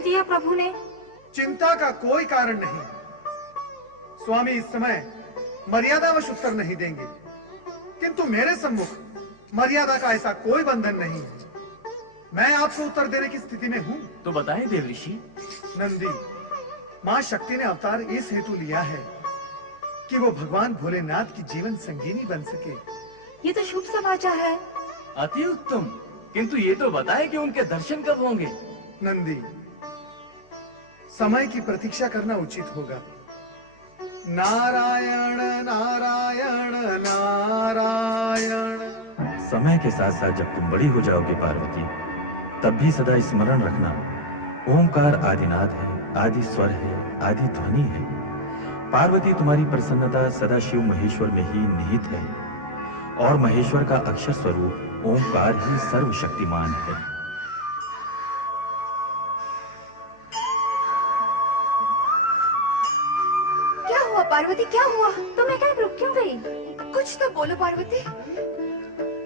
शक्ति दिया प्रभु ने? चिंता का कोई कारण नहीं। स्वामी इस समय मर्यादावश उत्तर नहीं देंगे, किंतु मेरे सम्मुख मर्यादा का ऐसा कोई बंधन नहीं है। मैं आपको उत्तर देने की स्थिति में हूं। तो बताएं देव ऋषि। नंदी, मां शक्ति ने अवतार इस हेतु लिया है कि वो भगवान भोलेनाथ की जीवन संगिनी बन सके। ये तो शुभ समाचार है। अति उत्तम, किंतु ये तो बताएं कि उनके दर्शन कब होंगे। नंदी, समय की प्रतीक्षा करना उचित होगा। नारायण नारायण नारायण। समय के साथ साथ जब तुम बड़ी हो जाओगे पार्वती, तब भी सदा स्मरण रखना, ओंकार आदिनाद है, आदि स्वर है, आदि ध्वनि है। पार्वती, तुम्हारी प्रसन्नता सदा शिव महेश्वर में ही निहित है, और महेश्वर का अक्षर स्वरूप ओंकार ही सर्वशक्तिमान है। क्या हुआ पार्वती, क्या हुआ? तुम एकाएक रुक क्यों गई? कुछ तो बोलो पार्वती।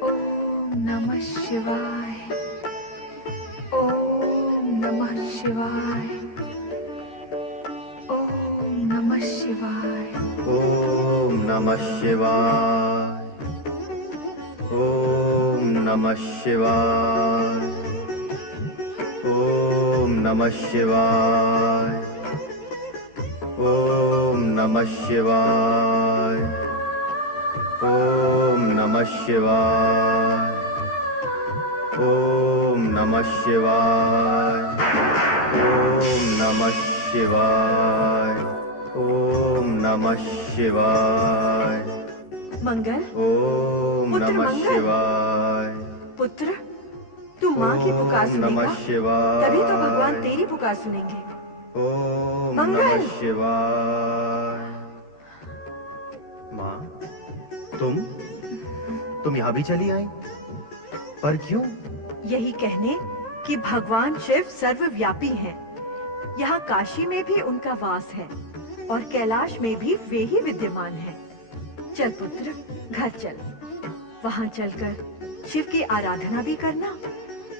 ओम नमः शिवाय, ओम नमः शिवाय, ओम नमः शिवाय, ओम नमः शिवाय, ओम नमः शिवाय, ओम नमः शिवाय, ओम नमः शिवाय, ओम नमः शिवाय, ओम नमः शिवाय, ओम नमः शिवाय, ओम नमः शिवाय। मंगल, ओम पुत्र नमः मंगल। शिवाय। पुत्र, तू माँ की पुकार ओम नमः सुनेगा, शिवाय। तभी तो भगवान तेरी पुकार सुनेंगे। ओम मंगल। नमः शिवाय। माँ, तुम यहाँ भी चली आई? पर क्यों? यही कहने कि भगवान शिव सर्वव्यापी हैं। यहाँ काशी में भी उनका वास है और कैलाश में भी वे ही विद्यमान हैं। चल पुत्र, घर चल। वहाँ चलकर शिव की आराधना भी करना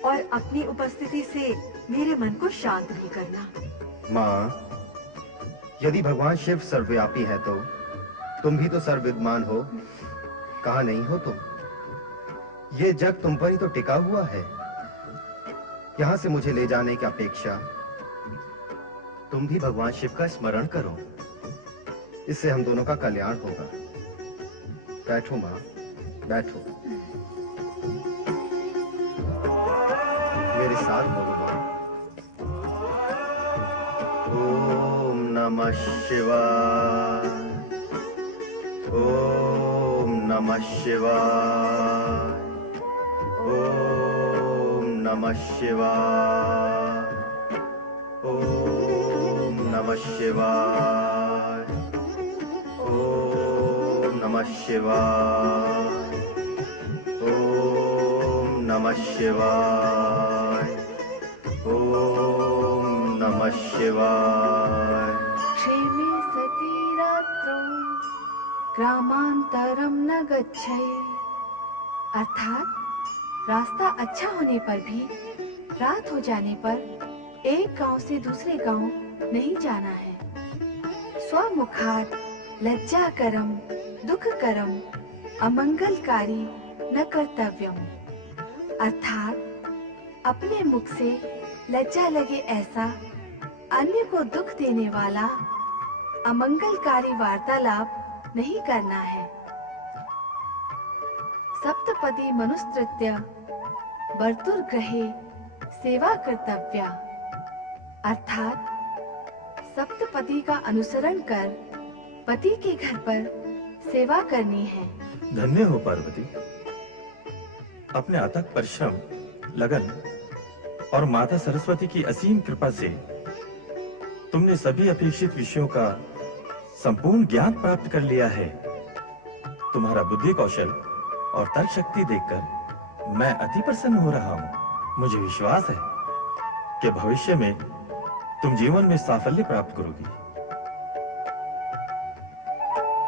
और अपनी उपस्थिति से मेरे मन को शांत भी करना। माँ, यदि भगवान शिव सर्वव्यापी है तो तुम भी तो सर्वविद्यमान हो, कहाँ नहीं हो तुम? ये जग तुम पर ही तो टिका हुआ है। यहाँ से मुझे ले जाने की अपेक्षा तुम भी भगवान शिव का स्मरण करो, इससे हम दोनों का कल्याण होगा। बैठो माँ, बैठो। मेरे साथ बोलो माँ। ओम नमः शिवाय, ओम नमः शिवाय, ओम नमः शिवाय, ओम नमः शिवाय, ओम नमः शिवाय, ओम नमः शिवाय, ओम नमः शिवाय। क्षेमे सती रात्रौ ग्रामांतरम न गच्छेत्। अर्थात रास्ता अच्छा होने पर भी रात हो जाने पर एक गांव से दूसरे गांव नहीं जाना है। स्वमुखात लज्जाकरम दुखकरम अमंगलकारी न कर्तव्यम। अर्थात अपने मुख से लज्जा लगे ऐसा अन्य को दुख देने वाला अमंगलकारी वार्तालाप नहीं करना है। सप्तपदी मनुस्तृत्य बर्तुर्ग्रहे सेवा कर्तव्या। अर्थात सप्तपदी का अनुसरण कर पति के घर पर सेवा करनी है। धन्य हो पार्वती, अपने अथक परिश्रम, लगन और माता सरस्वती की असीम कृपा से तुमने सभी अपेक्षित विषयों का संपूर्ण ज्ञान प्राप्त कर लिया है। तुम्हारा बुद्धि कौशल और तर्क शक्ति देखकर मैं अति प्रसन्न हो रहा हूँ। मुझे विश्वास है कि भविष्य में तुम जीवन में साफल्य प्राप्त करोगी।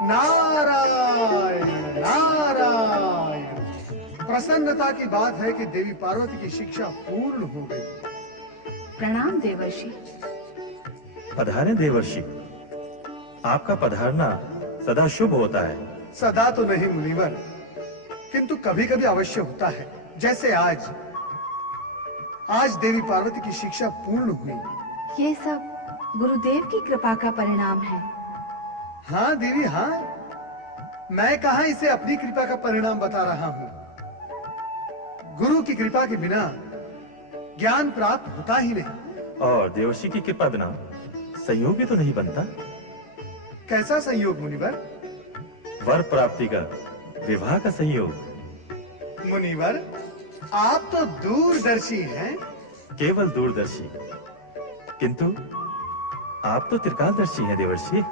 नारायण नारायण। प्रसन्नता की बात है कि देवी पार्वती की शिक्षा पूर्ण हो गई। प्रणाम देवर्षि। पधारे देवर्षि। आपका पधारना सदा शुभ होता है। सदा तो नहीं मुनिवर, किंतु कभी कभी अवश्य होता है। जैसे आज देवी पार्वती की शिक्षा पूर्ण हुई। ये सब गुरुदेव की कृपा का परिणाम है। हाँ देवी हाँ, मैं कहाँ इसे अपनी कृपा का परिणाम बता रहा हूँ। गुरु की कृपा के बिना ज्ञान प्राप्त होता ही नहीं। और देवर्षि की कृपा बिना संयोग भी तो नहीं बनता। कैसा संयोग मुनिवर? वर प्राप्ति का, विवाह का संयोग। मुनिवर, आप तो दूरदर्शी हैं। केवल दूरदर्शी, किंतु आप तो त्रिकालदर्शी हैं देवर्षि।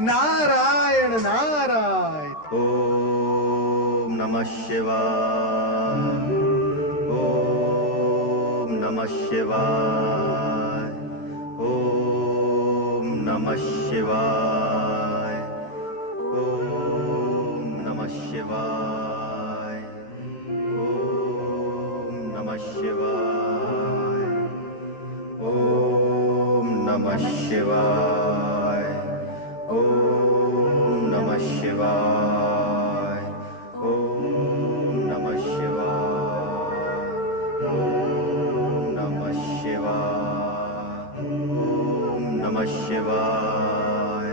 नारायण नारायण। ओम नमः शिवाय। ओम नमः शिवाय। ओम नमः शिवाय। ओम नमः शिवाय। ओम नमः शिवाय। ओम नमः शिवाय। ओम नमः शिवाय। ओम नमः शिवाय। ओम नमः शिवाय। ओम नमः शिवाय।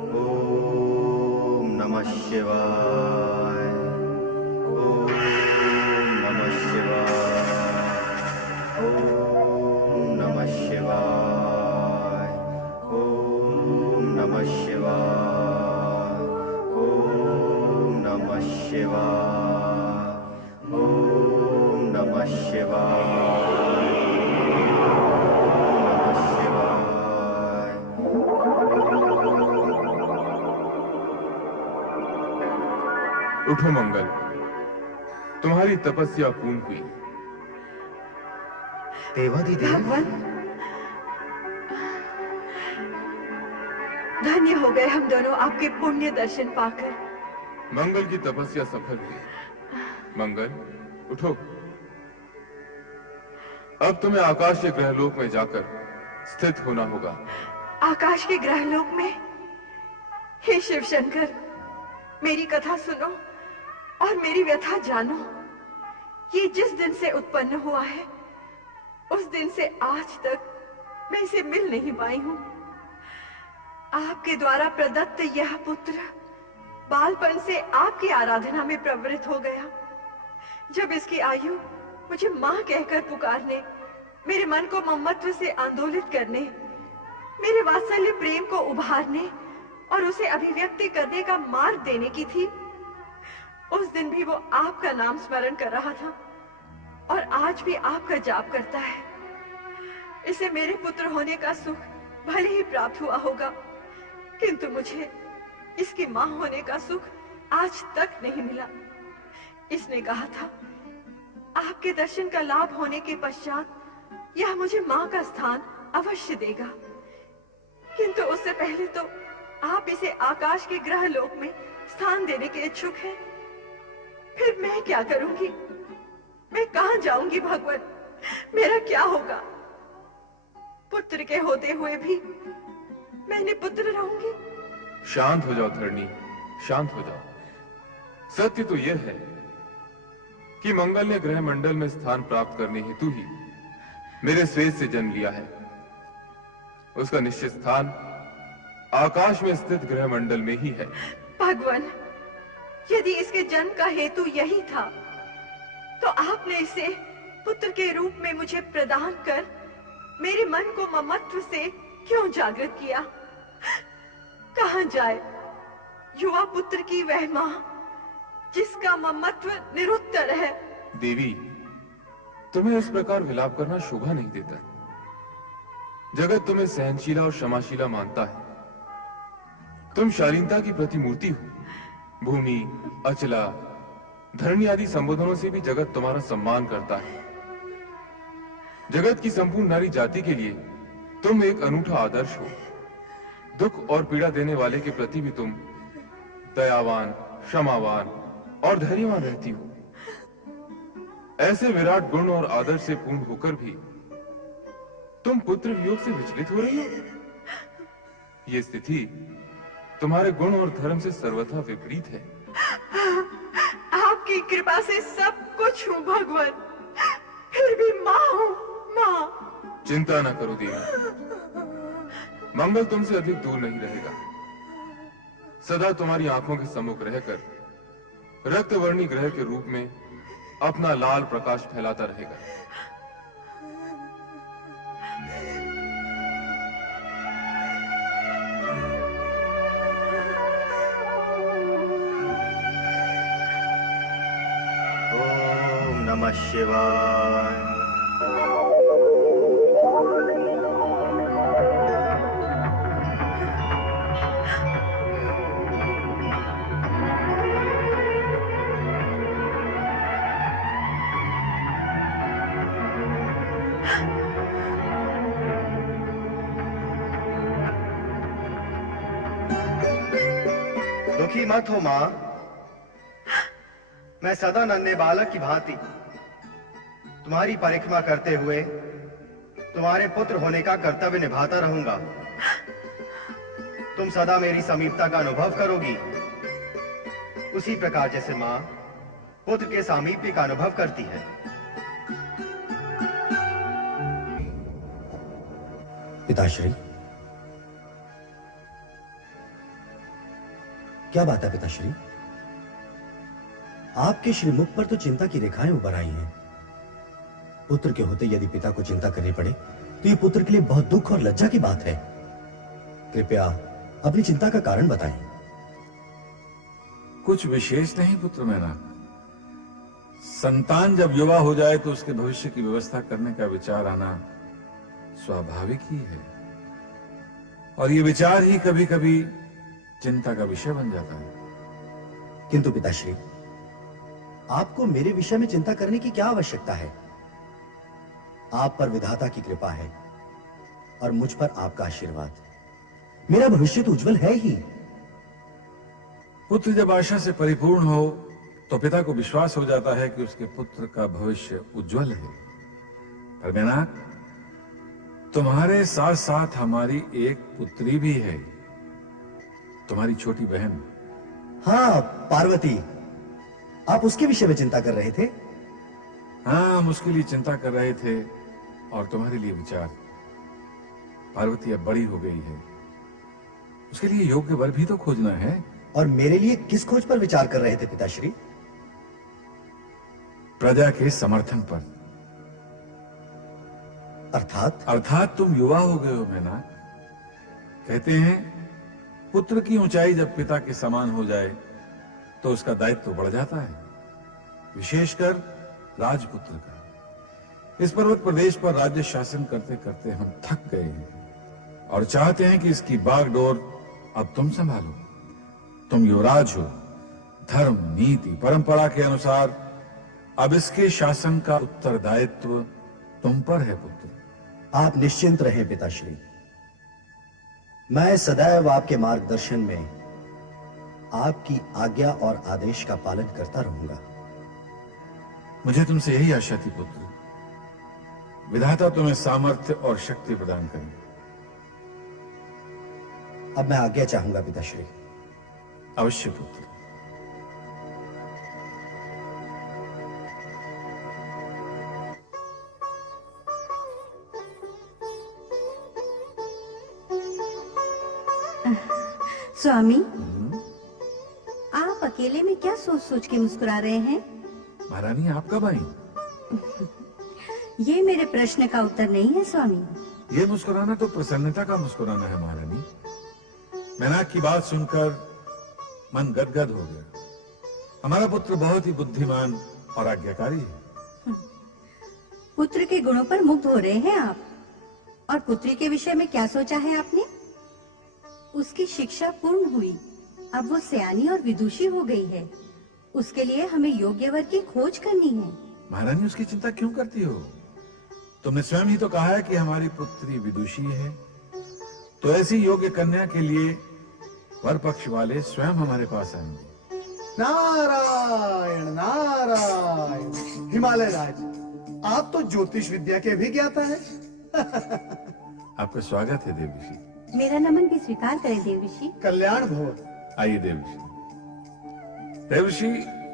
ओम नमः शिवाय। ओम नमः शिवाय। ओम नमः शिवाय। ओम नमः शिवाय। ओम नमः शिवाय। ओम नमः शिवाय। उठो मंगल, तुम्हारी तपस्या पूर्ण हुई। देवाधिदेव, भगवान, धन्य हो गए हम दोनों आपके पुण्य दर्शन पाकर। मंगल की तपस्या सफल हुई। मंगल, उठो। अब तुम्हें आकाश के ग्रहलोक में जाकर स्थित होना होगा। आकाश के ग्रहलोक में? हे शिव शंकर, मेरी कथा सुनो और मेरी व्यथा जानो। ये जिस दिन से उत्पन्न हुआ है, उस दिन से आज तक मैं इसे मिल नहीं पाई हूं। आपके द्वारा प्रदत्त यह पुत्र बालपन से आपकी आराधना में प्रवृत्त हो गया। जब इसकी आयु मुझे मां कहकर पुकारने, मेरे मन को ममत्व से आंदोलित करने, मेरे वात्सल्य प्रेम को उभारने और उसे अभिव्यक्ति करने का मार्ग देने की थी, उस दिन भी वो आपका नाम स्मरण कर रहा था और आज भी आपका जाप करता है। इसे मेरे पुत्र होने का सुख भले ही प्राप्त हुआ होगा, किंतु मुझे इसकी मां होने का सुख आज तक नहीं मिला। इसने कहा था, आपके दर्शन का लाभ होने के पश्चात यह मुझे मां का स्थान अवश्य देगा, किंतु उससे पहले तो आप इसे आकाश के ग्रह लोक में स्थान देने के इच्छुक हैं। फिर मैं क्या करूंगी? मैं कहां जाऊंगी भगवान? मेरा क्या होगा? पुत्र के होते हुए भी मैं निपुत्र रहूंगी। शांत हो जाओ धरणी, शांत हो जाओ। सत्य तो यह है कि मंगल ने ग्रह मंडल में स्थान प्राप्त करने हेतु ही मेरे श्वेत से जन्म लिया है। उसका निश्चित स्थान आकाश में स्थित ग्रह मंडल में ही है। भगवान, यदि इसके जन्म का हेतु यही था, तो आपने इसे पुत्र के रूप में मुझे प्रदान कर मेरे मन को ममत्व से क्यों जागृत किया? कहां जाए युवा पुत्र की वह मां जिसका ममत्व निरुत्तर है? देवी, तुम्हें इस प्रकार विलाप करना शोभा नहीं देता। जगत तुम्हें सहनशीला और क्षमाशीला मानता है। तुम शालीनता की प्रतिमूर्ति हो। भूमि, अचला, धरणी आदि संबोधनों से भी जगत तुम्हारा सम्मान करता है। जगत की संपूर्ण नारी जाति के लिए तुम एक अनूठा आदर्श हो। दुख और पीड़ा देने वाले के प्रति भी तुम दयावान, क्षमावान और धैर्यवान रहती हो। ऐसे विराट गुण और आदर से पूर्ण होकर भी तुम पुत्र वियोग से विचलित हो रही हो। ये स्थिति तुम्हारे गुण और धर्म से सर्वथा विपरीत है। आपकी कृपा से सब कुछ हूँ भगवान, फिर भी माँ हूँ, माँ। चिंता न करो देवी, मंगल तुमसे अधिक दूर नहीं रहेगा। सदा तुम्हारी आंखों के सम्मुख रहकर रक्तवर्णी ग्रह के रूप में अपना लाल प्रकाश फैलाता रहेगा। ओम नमः शिवाय। दुखी मत हो मां, मैं सदा नन्हे बालक की भांति तुम्हारी परिक्रमा करते हुए तुम्हारे पुत्र होने का कर्तव्य निभाता रहूंगा। तुम सदा मेरी समीपता का अनुभव करोगी, उसी प्रकार जैसे मां पुत्र के सामीप्य का अनुभव करती है। पिताश्री, क्या बात है पिताश्री? आपके श्रीमुख पर तो चिंता की रेखाएं उभर आई हैं। पुत्र के होते यदि पिता को चिंता करनी पड़े तो ये पुत्र के लिए बहुत दुख और लज्जा की बात है। कृपया अपनी चिंता का कारण बताएं। कुछ विशेष नहीं पुत्र मेरा। संतान जब युवा हो जाए तो उसके भविष्य की व्यवस्था करने का विचार आना स्वाभाविक ही है, और ये विचार ही कभी कभी चिंता का विषय बन जाता है। किंतु पिताश्री, आपको मेरे विषय में चिंता करने की क्या आवश्यकता है? आप पर विधाता की कृपा है और मुझ पर आपका आशीर्वाद। मेरा भविष्य तो उज्जवल है ही। पुत्र जब आशा से परिपूर्ण हो तो पिता को विश्वास हो जाता है कि उसके पुत्र का भविष्य उज्जवल है। पर मेना, तुम्हारे साथ साथ हमारी एक पुत्री भी है, तुम्हारी छोटी बहन। हाँ, पार्वती। आप उसके विषय में चिंता कर रहे थे? हाँ, हम उसके लिए चिंता कर रहे थे और तुम्हारे लिए विचार। पार्वती अब बड़ी हो गई है, उसके लिए योग्य वर भी तो खोजना है। और मेरे लिए किस खोज पर विचार कर रहे थे पिताश्री? प्रजा के समर्थन पर। अर्थात तुम युवा हो गए हो मैना। कहते हैं पुत्र की ऊंचाई जब पिता के समान हो जाए तो उसका दायित्व तो बढ़ जाता है, विशेषकर राजपुत्र का। इस पर्वत प्रदेश पर राज्य शासन करते करते हम थक गए हैं और चाहते हैं कि इसकी बागडोर अब तुम संभालो। तुम युवराज हो, धर्म, नीति, परंपरा के अनुसार अब इसके शासन का उत्तरदायित्व तुम पर है पुत्र। आप निश्चिंत रहें पिताश्री, मैं सदैव आपके मार्गदर्शन में आपकी आज्ञा और आदेश का पालन करता रहूंगा। मुझे तुमसे यही आशा थी पुत्र। विधाता तुम्हें सामर्थ्य और शक्ति प्रदान करें। अब मैं आज्ञा चाहूंगा पिताश्री। अवश्य पुत्र। स्वामी, आप अकेले में क्या सोच सोच के मुस्कुरा रहे हैं? महारानी, आप कब आई? ये मेरे प्रश्न का उत्तर नहीं है स्वामी। ये मुस्कुराना तो प्रसन्नता का मुस्कुराना है महारानी। मैनाक की बात सुनकर मन गदगद हो गया। हमारा पुत्र बहुत ही बुद्धिमान और आज्ञाकारी है। पुत्र के गुणों पर मुग्ध हो रहे हैं आप। और पुत्री के विषय में क्या सोचा है आपने? उसकी शिक्षा पूर्ण हुई, अब वो सयानी और विदुषी हो गई है। उसके लिए हमें योग्य वर की खोज करनी है। महारानी, उसकी चिंता क्यों करती हो? तुमने स्वयं ही तो कहा है कि हमारी पुत्री विदुषी है, तो ऐसी योग्य कन्या के लिए वर पक्ष वाले स्वयं हमारे पास आएंगे। नारायण नारायण। हिमालय राज, आप तो ज्योतिष विद्या के भी ज्ञाता हैं। आपका स्वागत है देव ऋषि। मेरा नमन भी स्वीकार करें देव ऋषि। कल्याण भव। आइए देव ऋषि। देव ऋषि,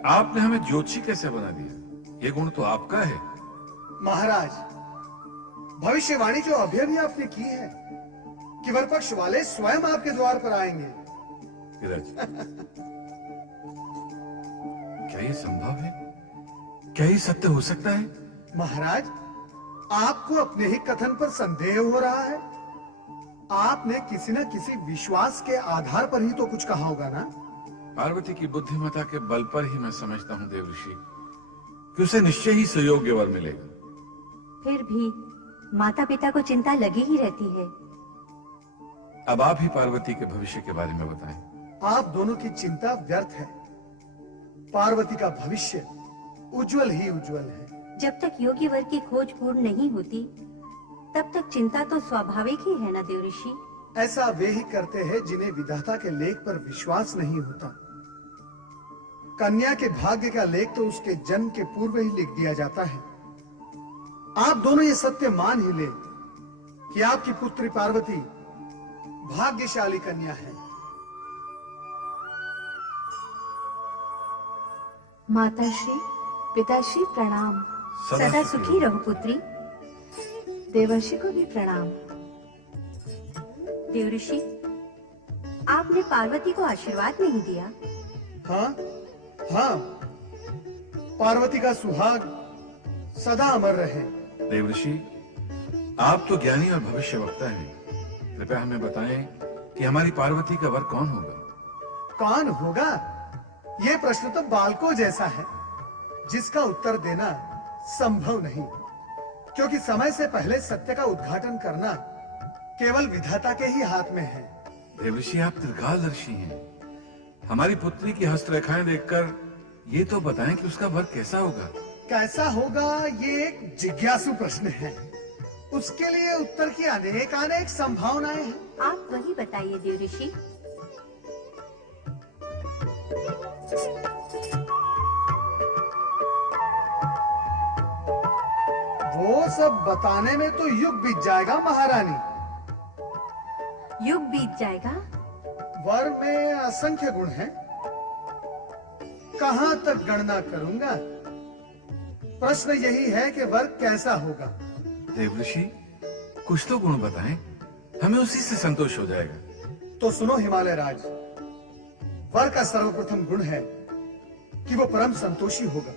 आपने हमें ज्योतिषी कैसे बना दिया? ये गुण तो आपका है। महाराज, भविष्यवाणी जो अभी अभी आपने की है कि वर पक्ष वाले स्वयं आपके द्वार पर आएंगे। धीरज, क्या ये संभव है? क्या ये सत्य हो सकता है? महाराज, आपको अपने ही कथन पर संदेह हो रहा है। आपने किसी न किसी विश्वास के आधार पर ही तो कुछ कहा होगा ना। पार्वती की बुद्धिमत्ता के बल पर ही मैं समझता हूं देव ऋषि कि उसे निश्चय ही सुयोग्य वर मिलेगा। फिर भी माता पिता को चिंता लगी ही रहती है। अब आप ही पार्वती के भविष्य के बारे में बताएं। आप दोनों की चिंता व्यर्थ है। पार्वती का भविष्य उज्जवल ही उज्जवल है। जब तक योग्य वर की खोज पूर्ण नहीं होती, तब तक चिंता तो स्वाभाविक ही है ना देव ऋषि। ऐसा वे ही करते हैं जिन्हें विधाता के लेख पर विश्वास नहीं होता। कन्या के भाग्य का लेख तो उसके जन्म के पूर्व ही लिख दिया जाता है। आप दोनों ये सत्य मान ही ले कि आपकी पुत्री पार्वती भाग्यशाली कन्या है। माताश्री, पिताश्री प्रणाम। सदा सुखी रहो पुत्री। देवर्षि को भी प्रणाम। देव ऋषि, आपने पार्वती को आशीर्वाद नहीं दिया। हाँ हाँ, पार्वती का सुहाग सदा अमर रहे। देव ऋषि, आप तो ज्ञानी और भविष्य वक्ता हैं। कृपया हमें बताएं कि हमारी पार्वती का वर कौन होगा? कौन होगा? ये प्रश्न तो बालकों जैसा है, जिसका उत्तर देना संभव नहीं, क्योंकि समय से पहले सत्य का उद्घाटन करना केवल विधाता के ही हाथ में है। देव ऋषि, आप दीर्घादर्शी हैं। हमारी पुत्री की हस्तरेखाएं देखकर ये तो बताएं कि उसका वर कैसा होगा। कैसा होगा, ये एक जिज्ञासु प्रश्न है। उसके लिए उत्तर की अनेक संभावनाएं हैं। आप वही बताइए देव ऋषि। वो सब बताने में तो युग बीत जाएगा महारानी। युग बीत जाएगा? वर में असंख्य गुण हैं। कहां तक गणना करूंगा? प्रश्न यही है कि वर कैसा होगा। देव ऋषि, कुछ तो गुण बताएं, हमें उसी से संतोष हो जाएगा। तो सुनो हिमालय राज, वर का सर्वप्रथम गुण है कि वो परम संतोषी होगा।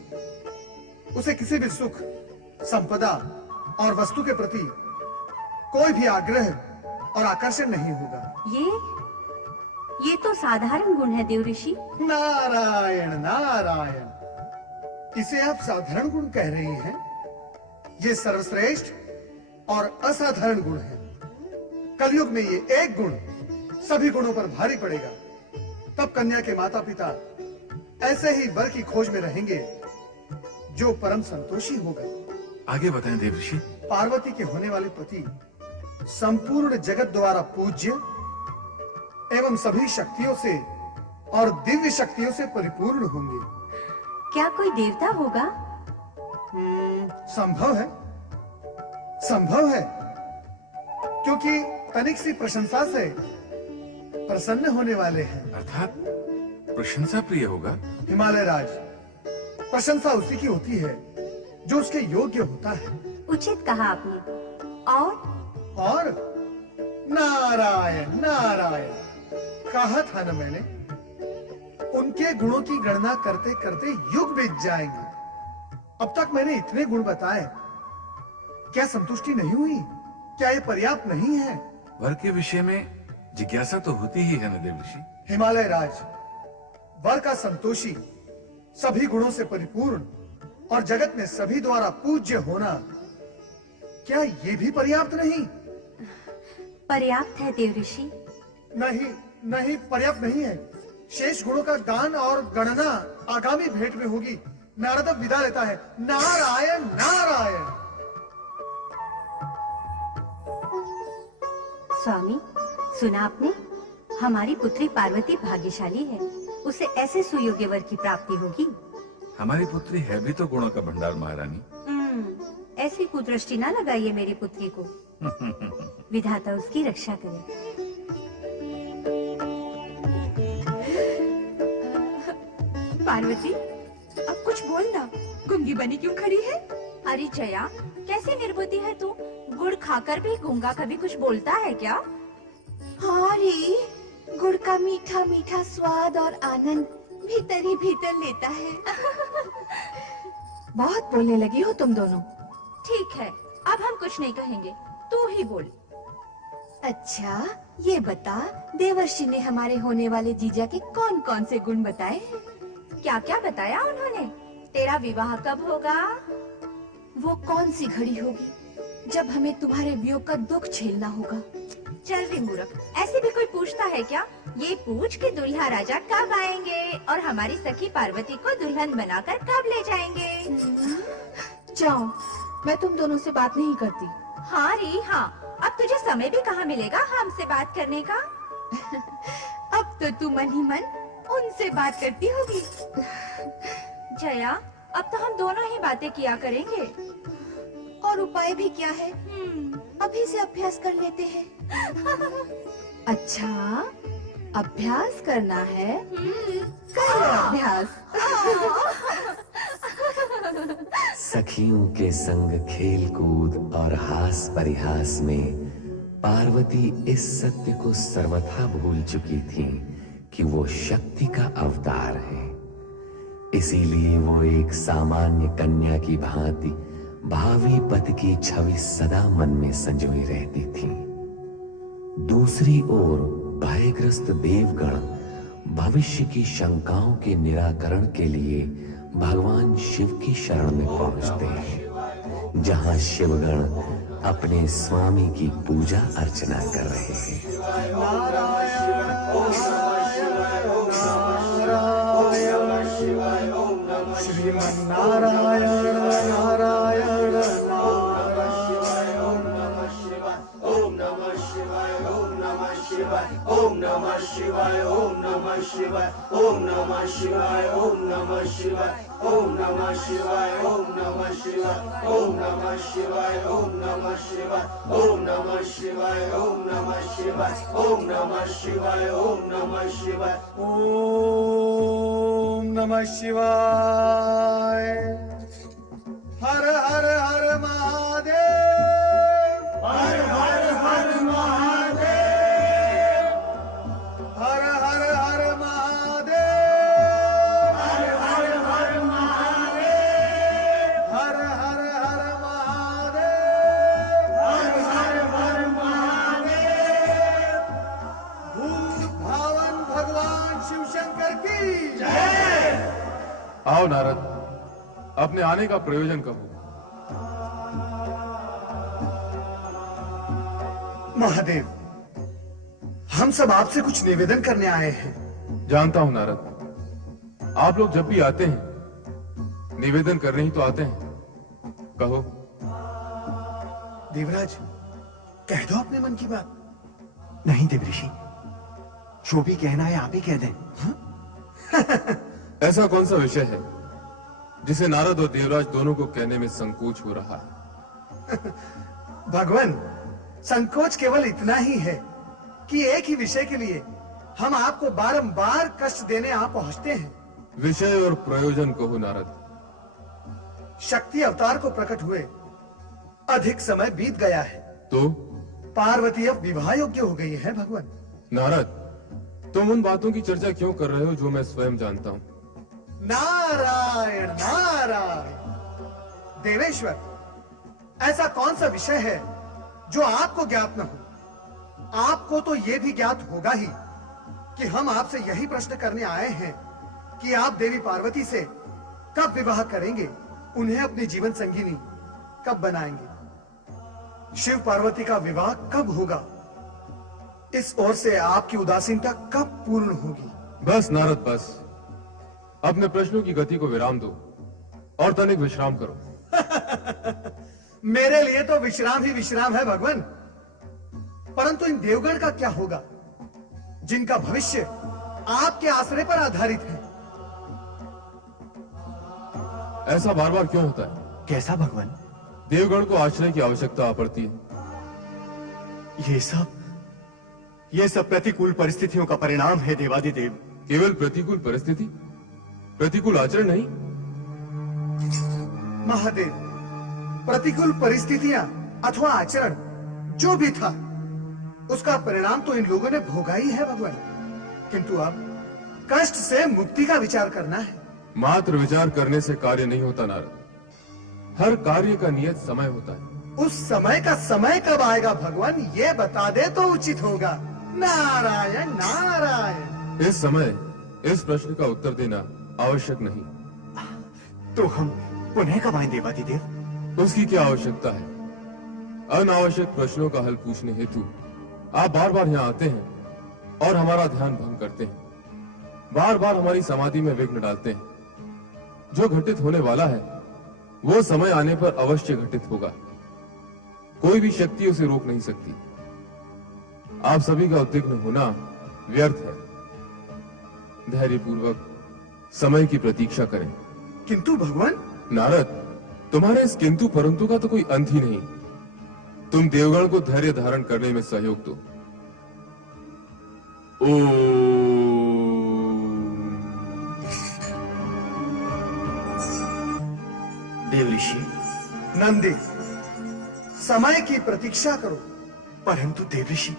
उसे किसी भी सुख, संपदा और वस्तु के प्रति कोई भी आग्रह और आकर्षण नहीं होगा। ये तो साधारण गुण है देव ऋषि। नारायण नारायण, इसे आप साधारण गुण कह रही हैं? ये सर्वश्रेष्ठ और असाधारण गुण है। कलयुग में ये एक गुण सभी गुणों पर भारी पड़ेगा। तब कन्या के माता पिता ऐसे ही वर की खोज में रहेंगे जो परम संतोषी होगा। आगे बताएं देव ऋषि। पार्वती के होने वाले पति संपूर्ण जगत द्वारा पूज्य एवं सभी शक्तियों से और दिव्य शक्तियों से परिपूर्ण होंगे। क्या कोई देवता होगा? संभव है, संभव है, क्योंकि तनिक सी प्रशंसा से प्रसन्न होने वाले हैं। अर्थात प्रशंसा प्रिय होगा। हिमालय राज, प्रशंसा उसी की होती है जो उसके योग्य होता है। उचित कहा आपने। और नारायण नारायण, कहा था ना मैंने, उनके गुणों की गणना करते करते युग बीत जाएंगे। अब तक मैंने इतने गुण बताए, क्या संतुष्टि नहीं हुई? क्या ये पर्याप्त नहीं है? वर के विषय में जिज्ञासा तो होती ही है न देव ऋषि। हिमालय राज, वर का संतोषी, सभी गुणों से परिपूर्ण और जगत में सभी द्वारा पूज्य होना, क्या ये भी पर्याप्त नहीं? पर्याप्त है देव ऋषि। नहीं नहीं, पर्याप्त नहीं है। शेष गुणों का गान और गणना आगामी भेंट में होगी। नारद अब विदा लेता है। नारायण नारायण। स्वामी, सुना आपने? हमारी पुत्री पार्वती भाग्यशाली है। उसे ऐसे सुयोग्य वर की प्राप्ति होगी। हमारी पुत्री है भी तो गुणों का भंडार महारानी। ऐसी कुदृष्टि ना लगाइए मेरी पुत्री को। विधाता उसकी रक्षा करे। पार्वती, अब कुछ बोल ना, गूंगी बनी क्यों खड़ी है? अरे जया, कैसी निर्बुद्धि है तू? गुड़ खाकर भी गूंगा कभी कुछ बोलता है क्या? हाँ रे, गुड़ का मीठा मीठा स्वाद और आनंद भीतर ही भीतर लेता है। बहुत बोलने लगी हो तुम दोनों। ठीक है, अब हम कुछ नहीं कहेंगे, तू ही बोल। अच्छा, ये बता, देवर्षि ने हमारे होने वाले जीजा के कौन कौन से गुण बताए? क्या क्या बताया उन्होंने? तेरा विवाह कब होगा? वो कौन सी घड़ी होगी जब हमें तुम्हारे वियोग का दुख झेलना होगा? चल रे मूर्ख, ऐसे भी कोई पूछता है क्या? ये पूछ के दुल्हा राजा कब आएंगे और हमारी सखी पार्वती को दुल्हन बनाकर कब ले जाएंगे? जाओ, मैं तुम दोनों से बात नहीं करती। हाँ रे हाँ, अब तुझे समय भी कहाँ मिलेगा हमसे बात करने का? अब तो तू मन ही मन उनसे बात करती होगी। जया, अब तो हम दोनों ही बातें किया करेंगे। और उपाय भी क्या है? अभी से अभ्यास कर लेते हैं। अच्छा, अभ्यास करना है? कर लो अभ्यास। सखियों के संग खेल कूद और हास परिहास में पार्वती इस सत्य को सर्वथा भूल चुकी थी कि वो शक्ति का अवतार है। इसीलिए वो एक सामान्य कन्या की भांति भावी पति की छवि सदा मन में संजोई रहती थी। दूसरी ओर भयग्रस्त देवगण भविष्य की शंकाओं के निराकरण के लिए भगवान शिव की शरण में पहुंचते हैं, जहां शिवगण अपने स्वामी की पूजा अर्चना कर रहे हैं। श्रीमन्नारायण नारायण नारायण। ओम नमः शिवाय, ओम नमः शिवाय, ओम नमः शिवाय, ओम नमः शिवाय, ओम नमः शिवाय, ओम नमः शिवाय, ओम नमः शिवाय, ओम नमः शिवाय, ओम नमः शिवाय, ओम नमः शिवाय, ओम नमः शिवाय, ओम नमः शिवाय, ओम नमः शिवाय, ओम नमः शिवाय, ओम नमः शिवाय, ओम नमः शिवाय। हर हर हर महादेव, हर हर हर महादेव, हर हर हर महादेव, हर हर हर महादेव, हर हर हर महादेव, हर हर हर महादेव। भूत भावन भगवान शिव शंकर की जय। आओ नारद, अपने आने का प्रयोजन कहो। महादेव, हम सब आपसे कुछ निवेदन करने आए हैं। जानता हूं नारद, आप लोग जब भी आते हैं निवेदन करने ही तो आते हैं। कहो। देवराज, कह दो अपने मन की बात। नहीं देवऋषि, जो भी कहना है आप ही कह दें। ऐसा कौन सा विषय है जिसे नारद और देवराज दोनों को कहने में संकोच हो रहा है? भगवान, संकोच केवल इतना ही है कि एक ही विषय के लिए हम आपको बारंबार कष्ट देने आ पहुंचते हैं। विषय और प्रयोजन कहो नारद। शक्ति अवतार को प्रकट हुए अधिक समय बीत गया है, तो पार्वती अब विवाह योग्य हो गई है। भगवान नारद, तुम उन बातों की चर्चा क्यों कर रहे हो जो मैं स्वयं जानता हूं? नारायण नारायण। देवेश्वर, ऐसा कौन सा विषय है जो आपको ज्ञात न हो? आपको तो यह भी ज्ञात होगा ही कि हम आपसे यही प्रश्न करने आए हैं कि आप देवी पार्वती से कब विवाह करेंगे, उन्हें अपनी जीवन संगिनी कब बनाएंगे, शिव पार्वती का विवाह कब होगा, इस ओर से आपकी उदासीनता कब पूर्ण होगी? बस नारद बस, अपने प्रश्नों की गति को विराम दो और तनिक विश्राम करो। मेरे लिए तो विश्राम ही विश्राम है भगवान, परंतु इन देवगण का क्या होगा जिनका भविष्य आपके आश्रय पर आधारित है। ऐसा बार बार क्यों होता है? कैसा भगवान? देवगण को आश्रय की आवश्यकता पड़ती है। ये सब प्रतिकूल परिस्थितियों का परिणाम है देवादिदेव। केवल प्रतिकूल परिस्थिति, प्रतिकूल आचरण नहीं। महादेव, प्रतिकूल परिस्थितियां अथवा आचरण जो भी था, उसका परिणाम तो इन लोगों ने भोगा ही है भगवान। किंतु अब कष्ट से मुक्ति का विचार करना है। मात्र विचार करने से कार्य नहीं होता नारद। हर कार्य का नियत समय होता है। उस समय का समय कब आएगा भगवान, ये बता दे तो उचित होगा। नारायण नारायण। इस समय इस प्रश्न का उत्तर देना आवश्यक नहीं। तो हम पुनः कब आए देवादिदेव? उसकी क्या आवश्यकता है? अनावश्यक प्रश्नों का हल पूछने हेतु आप बार बार यहाँ आते हैं और हमारा ध्यान भंग करते हैं, बार बार हमारी समाधि में विघ्न डालते हैं। जो घटित होने वाला है वो समय आने पर अवश्य घटित होगा। कोई भी शक्ति उसे रोक नहीं सकती। आप सभी का उद्विग्न होना व्यर्थ है। धैर्यपूर्वक समय की प्रतीक्षा करें। किंतु भगवान, नारद, तुम्हारे इस किंतु परंतु का तो कोई अंत ही नहीं। तुम देवगण को धैर्य धारण करने में सहयोग दो। देव ऋषि, नंदी, समय की प्रतीक्षा करो। परंतु देव ऋषि,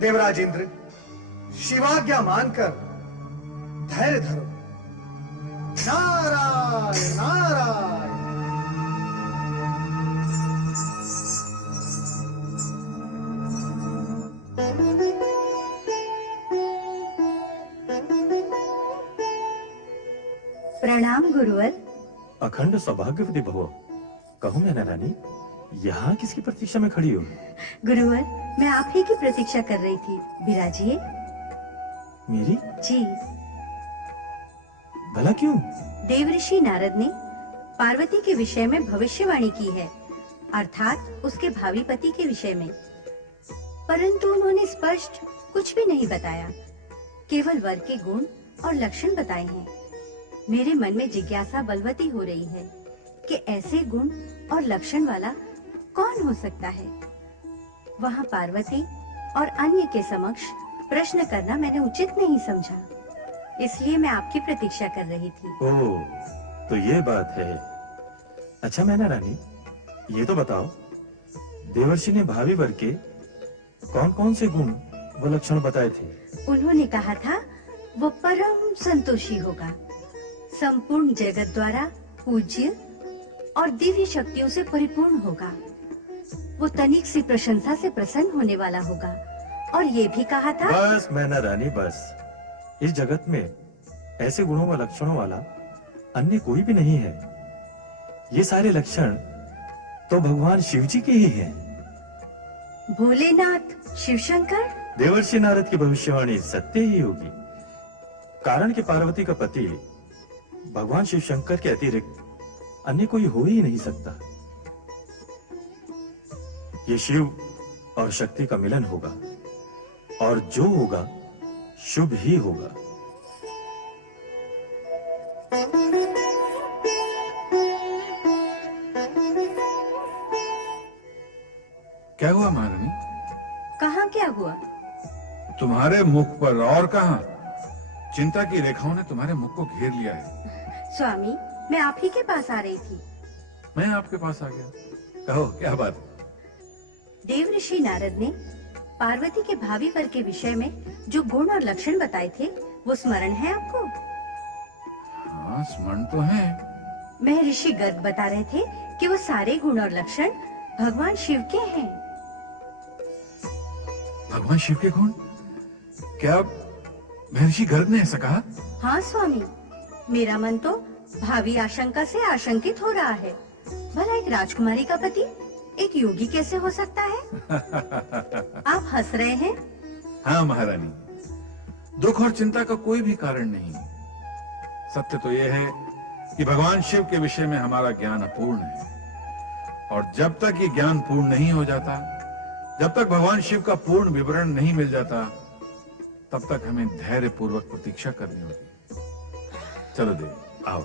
देवराज इंद्र, शिवाज्ञा मानकर धैर्य धरो। नारायण नारायण। प्रणाम गुरुवर। अखंड सौभाग्यवती भव। कहो मैना रानी, यहाँ किसकी प्रतीक्षा में खड़ी हो? गुरुवर, मैं आप ही की प्रतीक्षा कर रही थी। विराजिए। मेरी? जी। भला क्यों? देवऋषि नारद ने पार्वती के विषय में भविष्यवाणी की है, अर्थात उसके भावी पति के विषय में। परंतु उन्होंने स्पष्ट कुछ भी नहीं बताया, केवल वर के गुण और लक्षण बताए हैं। मेरे मन में जिज्ञासा बलवती हो रही है कि ऐसे गुण और लक्षण वाला कौन हो सकता है। वहाँ पार्वती और अन्य के समक्ष प्रश्न करना मैंने उचित नहीं समझा, इसलिए मैं आपकी प्रतीक्षा कर रही थी। ओह, तो ये बात है। अच्छा मैना रानी, ये तो बताओ, देवर्षि ने भावी वर के कौन कौन से गुण व लक्षण बताए थे? उन्होंने कहा था वो परम संतोषी होगा, संपूर्ण जगत द्वारा पूज्य और दिव्य शक्तियों से परिपूर्ण होगा। वो तनिक सी प्रशंसा से प्रसन्न होने वाला होगा। और ये भी कहा था, बस मैना रानी बस, इस जगत में ऐसे गुणों व लक्षणों वाला अन्य कोई भी नहीं है। ये सारे लक्षण तो भगवान शिव जी के ही हैं। भोलेनाथ शिवशंकर। देवर्षि नारद की भविष्यवाणी सत्य ही होगी, कारण कि पार्वती का पति भगवान शिव शंकर के अतिरिक्त अन्य कोई हो ही नहीं सकता। ये शिव और शक्ति का मिलन होगा, और जो होगा शुभ ही होगा। क्या हुआ महारानी? कहाँ क्या हुआ? तुम्हारे मुख पर और कहाँ, चिंता की रेखाओं ने तुम्हारे मुख को घेर लिया है। स्वामी, मैं आप ही के पास आ रही थी। मैं आपके पास आ गया। कहो क्या बात? देवऋषि नारद ने पार्वती के भावी वर के विषय में जो गुण और लक्षण बताए थे, वो स्मरण है आपको? हाँ, स्मरण तो है। महर्षि गर्ग बता रहे थे कि वो सारे गुण और लक्षण भगवान शिव के हैं। भगवान शिव के गुण? क्या महर्षि गर्ग ने ऐसा कहा? हाँ स्वामी, मेरा मन तो भावी आशंका से आशंकित हो रहा है। भला एक राजकुमारी का पति एक योगी कैसे हो सकता है? आप हंस रहे हैं? हाँ महारानी, दुख और चिंता का कोई भी कारण नहीं। सत्य तो यह है कि भगवान शिव के विषय में हमारा ज्ञान अपूर्ण है, और जब तक ये ज्ञान पूर्ण नहीं हो जाता, जब तक भगवान शिव का पूर्ण विवरण नहीं मिल जाता, तब तक हमें धैर्य पूर्वक प्रतीक्षा करनी होती है। चलो देवी, आओ।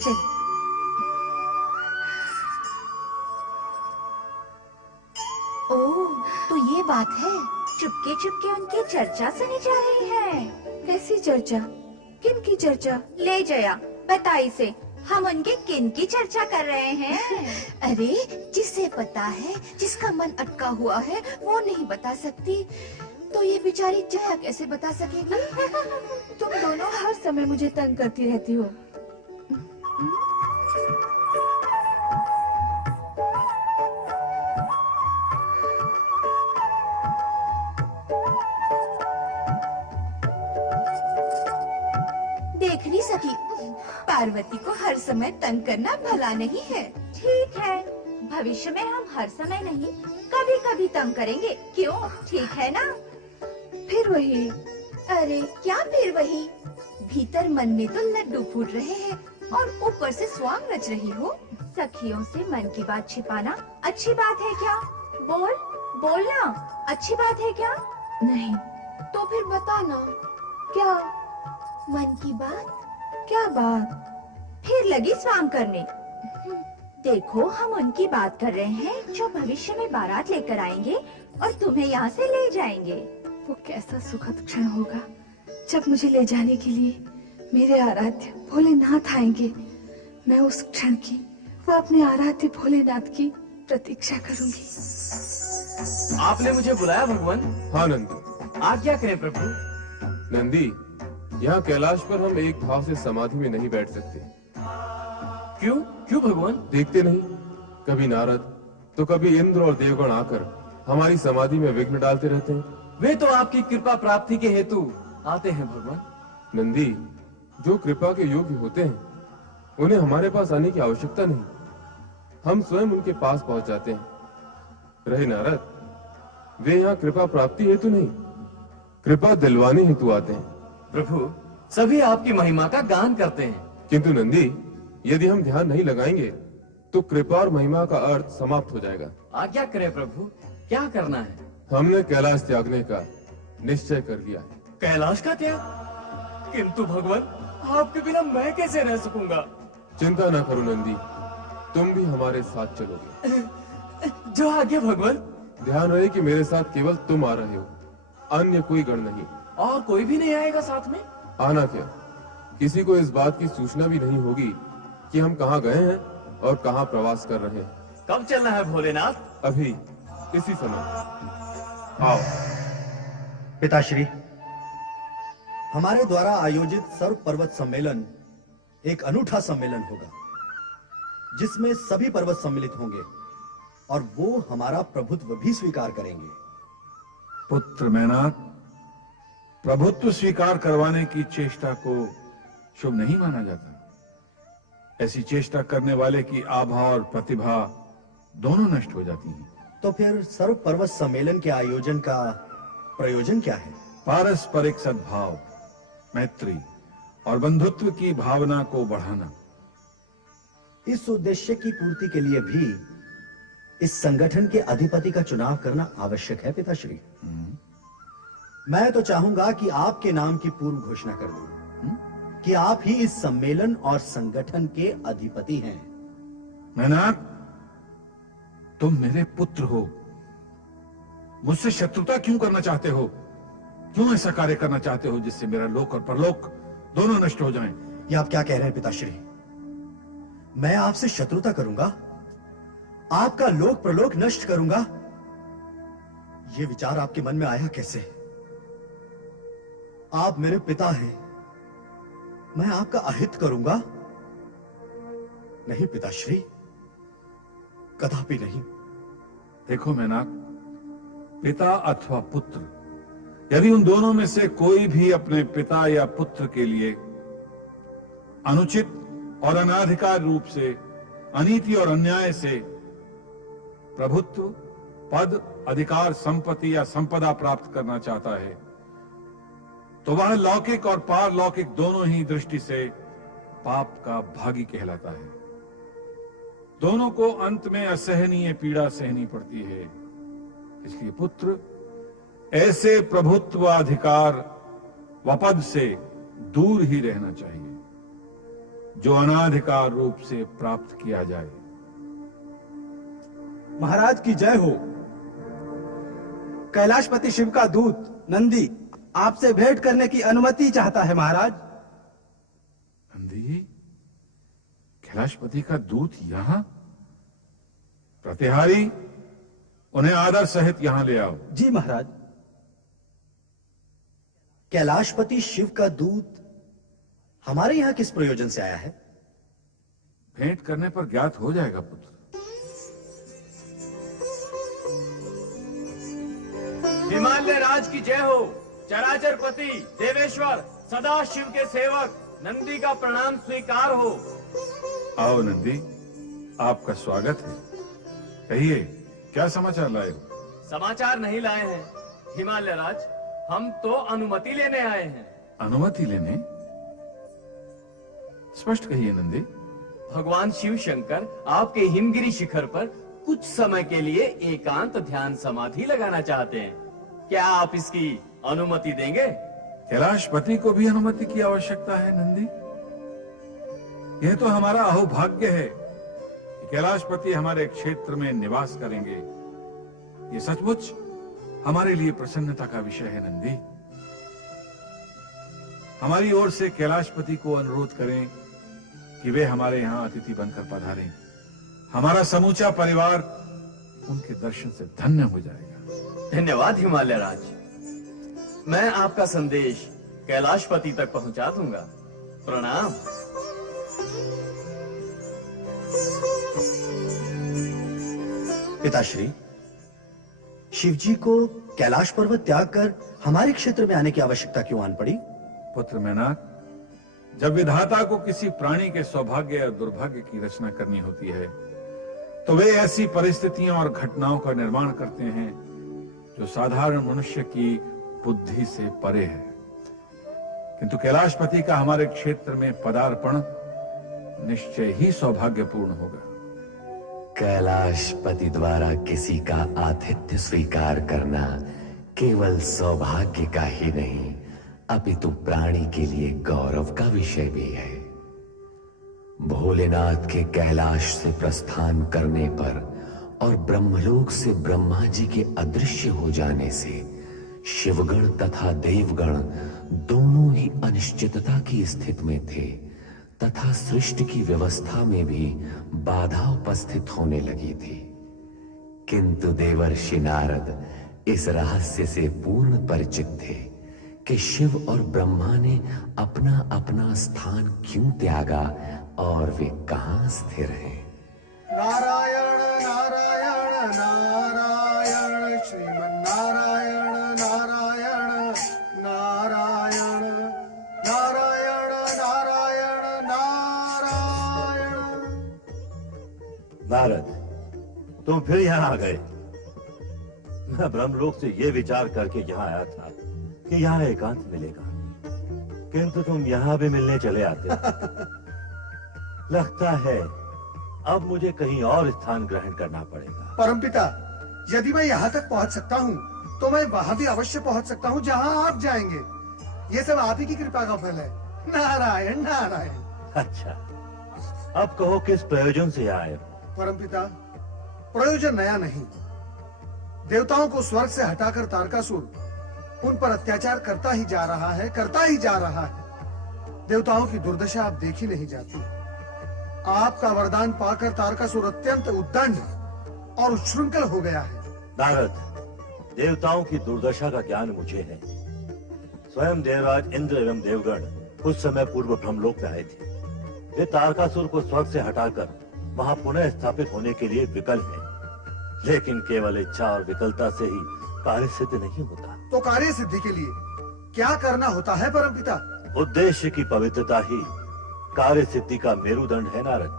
चलिए। ओह, तो ये बात है, चुपके चुपके उनकी चर्चा सुनी जा रही है। कैसी चर्चा? किन की चर्चा? ले जया, बता इसे, हम उनके किन की चर्चा कर रहे हैं? अरे, जिसे पता है, जिसका मन अटका हुआ है, वो नहीं बता सकती, तो ये बेचारी जया कैसे बता सकेगी? तुम दोनों हर समय मुझे तंग करती रहती हो। देख नहीं सकी, पार्वती को हर समय तंग करना भला नहीं है। ठीक है, भविष्य में हम हर समय नहीं, कभी कभी तंग करेंगे, क्यों? ठीक है ना? फिर वही। अरे क्या फिर वही? भीतर मन में तो लड्डू फूट रहे हैं और ऊपर से स्वांग रच रही हो। सखियों से मन की बात छिपाना अच्छी बात है क्या? बोल, बोलना अच्छी बात है क्या? नहीं, तो फिर बताना क्या मन की बात? क्या बात? फिर लगी स्वांग करने। देखो, हम उनकी बात कर रहे हैं जो भविष्य में बारात लेकर आएंगे और तुम्हें यहाँ से ले जाएंगे। वो कैसा सुखद क्षण होगा जब मुझे ले जाने के लिए मेरे आराध्य भोलेनाथ आएंगे। मैं उस क्षण की, वो अपने आराध्य भोलेनाथ की प्रतीक्षा करूंगी। आपने मुझे बुलाया भगवान? हाँ नंदी। आज्ञा करें प्रभु। नंदी, यहाँ कैलाश पर हम एक भाव से समाधि में नहीं बैठ सकते। क्यों? क्यों भगवान? देखते नहीं, कभी नारद तो कभी इंद्र और देवगण आकर हमारी समाधि में विघ्न डालते रहते हैं। वे तो आपकी कृपा प्राप्ति के हेतु आते हैं भगवान। नंदी, जो कृपा के योग्य होते हैं उन्हें हमारे पास आने की आवश्यकता नहीं, हम स्वयं उनके पास पहुंच जाते हैं। रहे नारद, वे यहाँ कृपा प्राप्ति हेतु नहीं, कृपा दिलवाने हेतु आते हैं। प्रभु, सभी आपकी महिमा का गान करते हैं। किंतु नंदी, यदि हम ध्यान नहीं लगाएंगे तो कृपा और महिमा का अर्थ समाप्त हो जाएगा। आज्ञा करें प्रभु, क्या करना है? हमने कैलाश त्यागने का निश्चय कर लिया है। कैलाश का त्याग? किंतु भगवान, आपके बिना मैं कैसे रह सकूंगा? चिंता न करो नंदी, तुम भी हमारे साथ चलोगे। जो आज्ञा भगवान। ध्यान रहे कि मेरे साथ केवल तुम आ रहे हो, अन्य कोई गण नहीं। और कोई भी नहीं आएगा साथ में? आना क्या, किसी को इस बात की सूचना भी नहीं होगी कि हम कहाँ गए हैं और कहाँ प्रवास कर रहे हैं। कब चलना है भोलेनाथ? अभी, इसी समय। आओ। पिताश्री, हमारे द्वारा आयोजित सर्व पर्वत सम्मेलन एक अनूठा सम्मेलन होगा जिसमें सभी पर्वत सम्मिलित होंगे और वो हमारा प्रभुत्व भी स्वीकार करेंगे। पुत्र मैनाक, प्रभुत्व स्वीकार करवाने की चेष्टा को शुभ नहीं माना जाता। ऐसी चेष्टा करने वाले की आभा और प्रतिभा दोनों नष्ट हो जाती हैं। तो फिर सर्व पर्वत सम्मेलन के आयोजन का प्रयोजन क्या है? पारस्परिक सद्भाव, मैत्री और बंधुत्व की भावना को बढ़ाना। इस उद्देश्य की पूर्ति के लिए भी इस संगठन के अधिपति का चुनाव करना आवश्यक है पिताश्री। मैं तो चाहूंगा कि आपके नाम की पूर्व घोषणा कर दूं कि आप ही इस सम्मेलन और संगठन के अधिपति हैं। मैनाक, तुम मेरे पुत्र हो, मुझसे शत्रुता क्यों करना चाहते हो? क्यों ऐसा कार्य करना चाहते हो जिससे मेरा लोक और परलोक दोनों नष्ट हो जाएं? ये आप क्या कह रहे हैं पिताश्री? मैं आपसे शत्रुता करूंगा? आपका लोक प्रलोक नष्ट करूंगा? ये विचार आपके मन में आया कैसे? आप मेरे पिता हैं, मैं आपका अहित करूंगा? नहीं पिताश्री, कदापि नहीं। देखो मैनाक, पिता अथवा पुत्र, यदि उन दोनों में से कोई भी अपने पिता या पुत्र के लिए अनुचित और अनाधिकार रूप से, अनीति और अन्याय से प्रभुत्व, पद, अधिकार, संपत्ति या संपदा प्राप्त करना चाहता है, तो वह लौकिक और पारलौकिक दोनों ही दृष्टि से पाप का भागी कहलाता है। दोनों को अंत में असहनीय पीड़ा सहनी पड़ती है। इसलिए पुत्र ऐसे प्रभुत्वाधिकार व पद से दूर ही रहना चाहिए जो अनाधिकार रूप से प्राप्त किया जाए। महाराज की जय हो। कैलाशपति शिव का दूत नंदी आपसे भेंट करने की अनुमति चाहता है महाराज। नंदी, कैलाशपति का दूत यहां? प्रतिहारी, उन्हें आदर सहित यहां ले आओ। जी महाराज। कैलाशपति शिव का दूत हमारे यहाँ किस प्रयोजन से आया है? भेंट करने पर ज्ञात हो जाएगा पुत्र। हिमालय राज की जय हो। चराचरपति देवेश्वर सदा शिव के सेवक नंदी का प्रणाम स्वीकार हो। आओ नंदी, आपका स्वागत है। कहिए, क्या समाचार लाए हो? समाचार नहीं लाए हैं हिमालय राज, हम तो अनुमति लेने आए हैं। अनुमति लेने? स्पष्ट कहिए नंदी। भगवान शिव शंकर आपके हिमगिरी शिखर पर कुछ समय के लिए एकांत ध्यान समाधि लगाना चाहते हैं। क्या आप इसकी अनुमति देंगे? कैलाशपति को भी अनुमति की आवश्यकता है नंदी। यह तो हमारा अहोभाग्य है कि कैलाशपति हमारे क्षेत्र में निवास करेंगे। ये सचमुच हमारे लिए प्रसन्नता का विषय है नंदी। हमारी ओर से कैलाशपति को अनुरोध करें कि वे हमारे यहां अतिथि बनकर पधारें। हमारा समूचा परिवार उनके दर्शन से धन्य हो जाएगा। धन्यवाद हिमालय राज, मैं आपका संदेश कैलाशपति तक पहुंचा दूंगा। प्रणाम। पिताश्री, शिवजी को कैलाश पर्वत त्याग कर हमारे क्षेत्र में आने की आवश्यकता क्यों आन पड़ी? पुत्र मेनाक, जब विधाता को किसी प्राणी के सौभाग्य या दुर्भाग्य की रचना करनी होती है तो वे ऐसी परिस्थितियों और घटनाओं का निर्माण करते हैं जो साधारण मनुष्य की बुद्धि से परे है। किंतु कैलाशपति का हमारे क्षेत्र में पदार्पण निश्चय ही सौभाग्यपूर्ण होगा। कैलाशपति द्वारा किसी का आतिथ्य स्वीकार करना केवल सौभाग्य का ही नहीं, अपितु प्राणी के लिए गौरव का विषय भी है। भोलेनाथ के कैलाश से प्रस्थान करने पर और ब्रह्मलोक से ब्रह्मा जी के अदृश्य हो जाने से शिवगण तथा देवगण दोनों ही अनिश्चितता की स्थिति में थे तथा सृष्टि की व्यवस्था में भी बाधा उपस्थित होने लगी थी। किंतु देवर्षि नारद इस रहस्य से पूर्ण परिचित थे कि शिव और ब्रह्मा ने अपना अपना स्थान क्यों त्यागा और वे कहां स्थिर हैं। नारायण नारायण नारायण श्रीमन्नारायण नारायण नारायण नारायण नारायण नारायण। नारद, तुम फिर यहाँ आ गए। मैं ब्रह्मलोक से ये विचार करके यहाँ आया था कि यहाँ एकांत मिलेगा, किंतु तुम यहाँ भी मिलने चले आते हो। लगता है अब मुझे कहीं और स्थान ग्रहण करना पड़ेगा। परमपिता, यदि मैं यहाँ तक पहुँच सकता हूँ तो मैं वहाँ भी अवश्य पहुँच सकता हूँ जहाँ आप जाएंगे। ये सब आप ही की कृपा का फल है। नारायण नारायण। अच्छा, अब कहो किस प्रयोजन से आए हो? परमपिता, प्रयोजन नया नहीं। देवताओं को स्वर्ग से हटाकर तारकासुर उन पर अत्याचार करता ही जा रहा है, करता ही जा रहा है। देवताओं की दुर्दशा अब देखी नहीं जाती। आपका वरदान पाकर तारकासुर अत्यंत उद्दंड और उच्छृंखल हो गया है। नारद, देवताओं की दुर्दशा का ज्ञान मुझे है। स्वयं देवराज इंद्र एवं देवगण कुछ समय पूर्व ब्रह्मलोक में आए थे। वे तारकासुर को स्वर्ग से हटाकर वहां पुनः स्थापित होने के लिए विकल हैं। लेकिन केवल इच्छा और विकलता से ही कार्य सिद्ध नहीं होता। तो कार्य सिद्धि के लिए क्या करना होता है परमपिता? उद्देश्य की पवित्रता ही कार्य सिद्धि का मेरुदंड है नारद।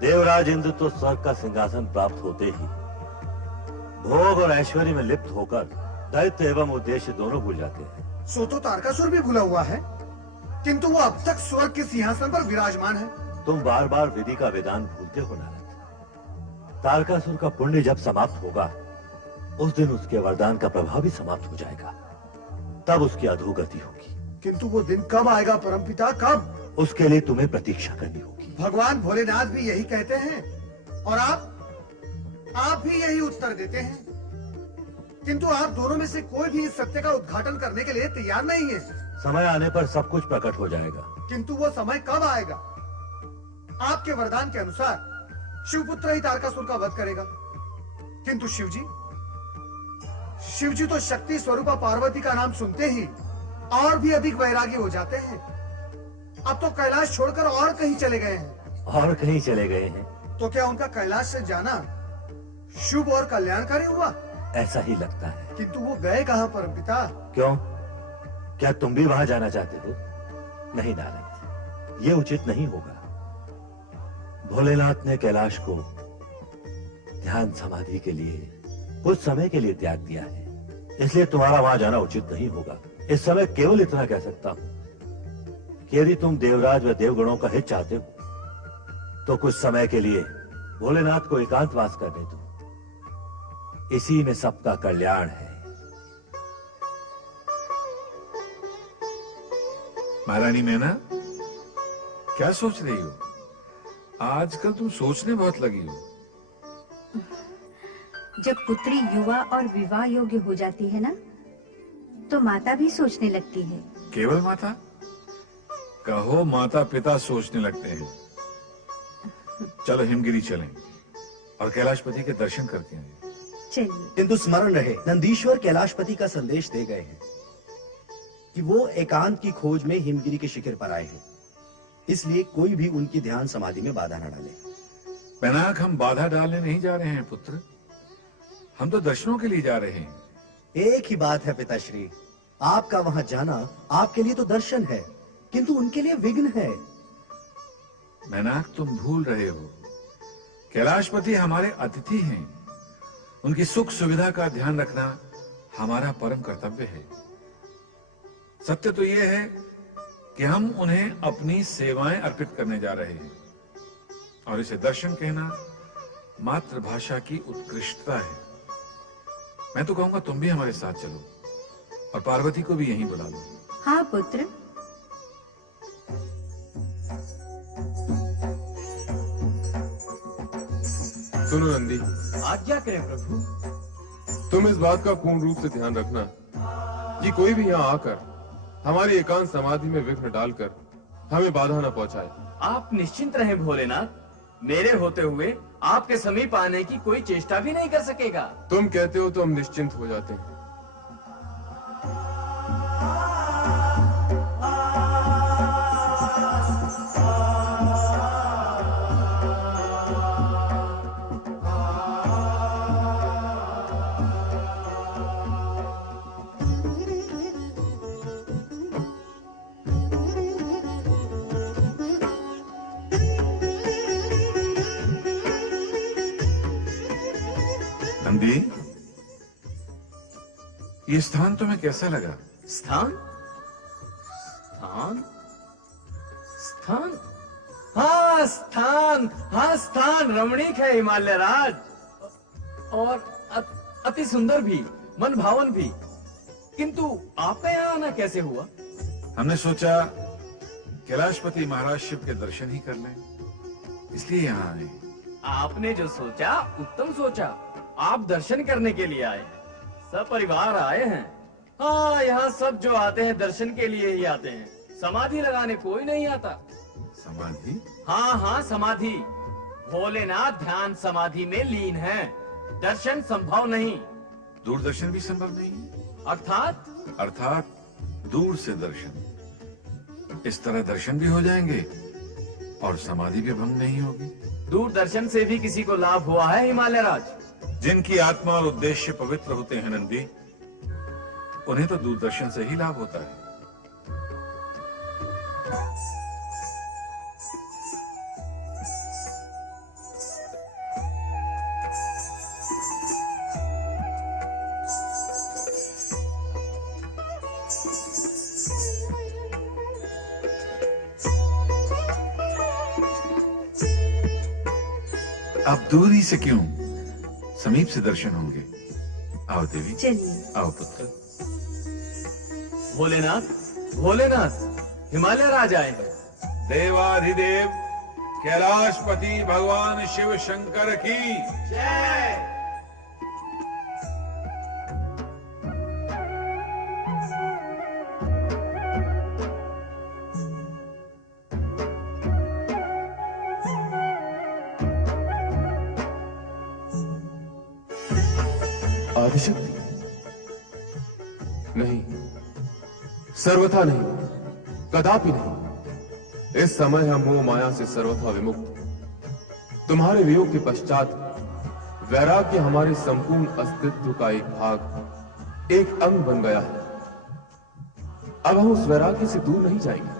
देवराज इंद्र तो स्वर्ग का सिंहासन प्राप्त होते ही भोग और ऐश्वर्य में लिप्त होकर दायित्व एवं उद्देश्य दोनों भूल जाते हैं। सो तो तारकासुर भी भूला हुआ है, किंतु वो अब तक स्वर्ग के सिंहासन पर विराजमान है। तुम बार बार विधि का वेदांत भूलते हो नारद। तारकासुर का पुण्य जब समाप्त होगा उस दिन उसके वरदान का प्रभाव भी समाप्त हो जाएगा, तब उसकी अधोगति होगी। किंतु वो दिन कब आएगा परमपिता, कब? उसके लिए तुम्हें प्रतीक्षा करनी होगी। भगवान भोलेनाथ भी यही कहते हैं और आप भी यही उत्तर देते हैं, किंतु आप दोनों में से कोई भी इस सत्य का उद्घाटन करने के लिए तैयार नहीं है। समय आने पर सब कुछ प्रकट हो जाएगा। किंतु वो समय कब आएगा? आपके वरदान के अनुसार शिवपुत्र ही तारकासुर का वध करेगा, किंतु शिवजी तो शक्ति स्वरूपा पार्वती का नाम सुनते ही और भी अधिक वैरागी हो जाते हैं। अब तो कैलाश छोड़कर और कहीं चले गए हैं। और कहीं चले गए हैं? तो क्या उनका कैलाश से जाना शुभ और कल्याणकारी हुआ? ऐसा ही लगता है। किंतु वो गए कहाँ परमपिता? क्यों, क्या तुम भी वहां जाना चाहते हो? नहीं नारद, ये उचित नहीं होगा। भोलेनाथ ने कैलाश को ध्यान समाधि के लिए कुछ समय के लिए त्याग दिया है, इसलिए तुम्हारा वहां जाना उचित नहीं होगा। इस समय केवल इतना कह सकता हूं कि यदि तुम देवराज व देवगणों का हित चाहते हो तो कुछ समय के लिए भोलेनाथ को एकांतवास करने दो, इसी में सबका कल्याण है। महारानी मैना, क्या सोच रही हो? आजकल तुम सोचने बहुत लगी हो। जब पुत्री युवा और विवाह योग्य हो जाती है ना, तो माता भी सोचने लगती है। केवल माता? कहो माता पिता सोचने लगते हैं। चलो हिमगिरी चलें और कैलाशपति के दर्शन करके आए। चलिए। किंतु स्मरण रहे, नंदीश्वर कैलाशपति का संदेश दे गए हैं कि वो एकांत की खोज में हिमगिरी के शिखर पर आए हैं, इसलिए कोई भी उनकी ध्यान समाधि में बाधा न डाले। पैनाक, हम बाधा डालने नहीं जा रहे हैं पुत्र, हम तो दर्शनों के लिए जा रहे हैं। एक ही बात है पिताश्री, आपका वहां जाना आपके लिए तो दर्शन है, किंतु उनके लिए विघ्न है। मैनाक, तुम भूल रहे हो, कैलाशपति हमारे अतिथि हैं। उनकी सुख सुविधा का ध्यान रखना हमारा परम कर्तव्य है। सत्य तो यह है कि हम उन्हें अपनी सेवाएं अर्पित करने जा रहे हैं, और इसे दर्शन कहना मातृभाषा की उत्कृष्टता है। मैं तो कहूंगा तुम भी हमारे साथ चलो और पार्वती को भी यहीं बुला लो। हाँ पुत्र। सुनो नंदी, आज्ञा करें प्रभु। तुम इस बात का पूर्ण रूप से ध्यान रखना कि कोई भी यहाँ आकर हमारी एकांत समाधि में विघ्न डालकर हमें बाधा न पहुंचाए। आप निश्चिंत रहें भोलेनाथ, मेरे होते हुए आपके समीप आने की कोई चेष्टा भी नहीं कर सकेगा। तुम कहते हो तो हम निश्चिंत हो जाते हैं। नंदी, ये स्थान तुम्हें कैसा लगा? स्थान? स्थान? स्थान? हाँ स्थान, हाँ स्थान रमणीक है हिमालय राज, और अति सुंदर भी, मन भावन भी। किंतु आपका यहाँ आना कैसे हुआ? हमने सोचा कैलाशपति महाराज शिव के दर्शन ही कर लें, इसलिए यहाँ आए। आपने जो सोचा उत्तम सोचा। आप दर्शन करने के लिए आए हैं, सपरिवार आए हैं। हाँ, यहाँ सब जो आते हैं दर्शन के लिए ही आते हैं, समाधि लगाने कोई नहीं आता। समाधि? हाँ हाँ समाधि। भोलेनाथ ध्यान समाधि में लीन हैं, दर्शन संभव नहीं। दूरदर्शन भी संभव नहीं है? अर्थात दूर से दर्शन। इस तरह दर्शन भी हो जाएंगे और समाधि भी भंग नहीं होगी। दूरदर्शन से भी किसी को लाभ हुआ है हिमालय राज? जिनकी आत्मा और उद्देश्य पवित्र होते हैं नंदी, उन्हें तो दूरदर्शन से ही लाभ होता है। अब दूरी से क्यों, समीप से दर्शन होंगे। आओ देवी, चलिए। आओ पुत्र। भोलेनाथ, भोलेनाथ, हिमालय राज आए हैं। देवाधिदेव कैलाशपति भगवान शिव शंकर की जय। आदिशक्ति? नहीं, सर्वथा नहीं, कदापि नहीं। इस समय हम मोह माया से सर्वथा विमुक्त। तुम्हारे वियोग के पश्चात वैराग्य हमारे संपूर्ण अस्तित्व का एक भाग, एक अंग बन गया है। अब हम उस वैराग्य से दूर नहीं जाएंगे।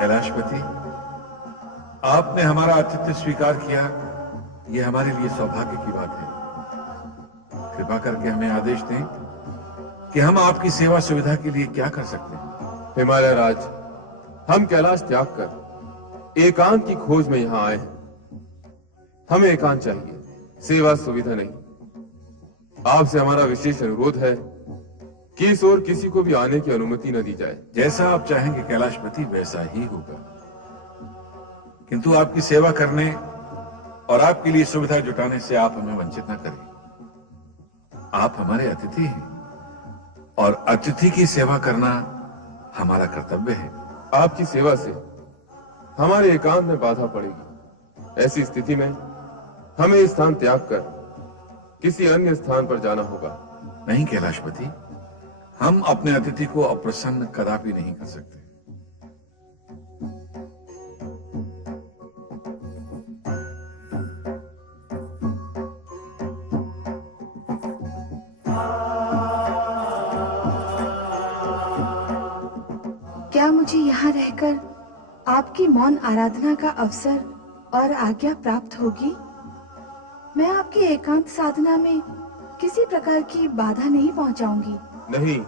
कैलाशपति, आपने हमारा आतिथ्य स्वीकार किया, यह हमारे लिए सौभाग्य की बात है। कृपा करके हमें आदेश दें कि हम आपकी सेवा सुविधा के लिए क्या कर सकते हैं। हिमालय राज, हम कैलाश त्याग कर एकांत की खोज में यहां आए हैं। हमें एकांत चाहिए, सेवा सुविधा नहीं। आपसे हमारा विशेष अनुरोध है कि इस ओर किसी को भी आने की अनुमति न दी जाए। जैसा आप चाहेंगे कैलाशपति, वैसा ही होगा। किंतु आपकी सेवा करने और आपके लिए सुविधा जुटाने से आप हमें वंचित न करें। आप हमारे अतिथि हैं और अतिथि की सेवा करना हमारा कर्तव्य है। आपकी सेवा से हमारे एकांत में बाधा पड़ेगी। ऐसी स्थिति में हमें स्थान त्याग कर किसी अन्य स्थान पर जाना होगा। नहीं कैलाशपति, हम अपने अतिथि को अप्रसन्न कदापि नहीं कर सकते। क्या मुझे यहाँ रहकर आपकी मौन आराधना का अवसर और आज्ञा प्राप्त होगी? मैं आपकी एकांत साधना में किसी प्रकार की बाधा नहीं पहुँचाऊंगी। नहीं,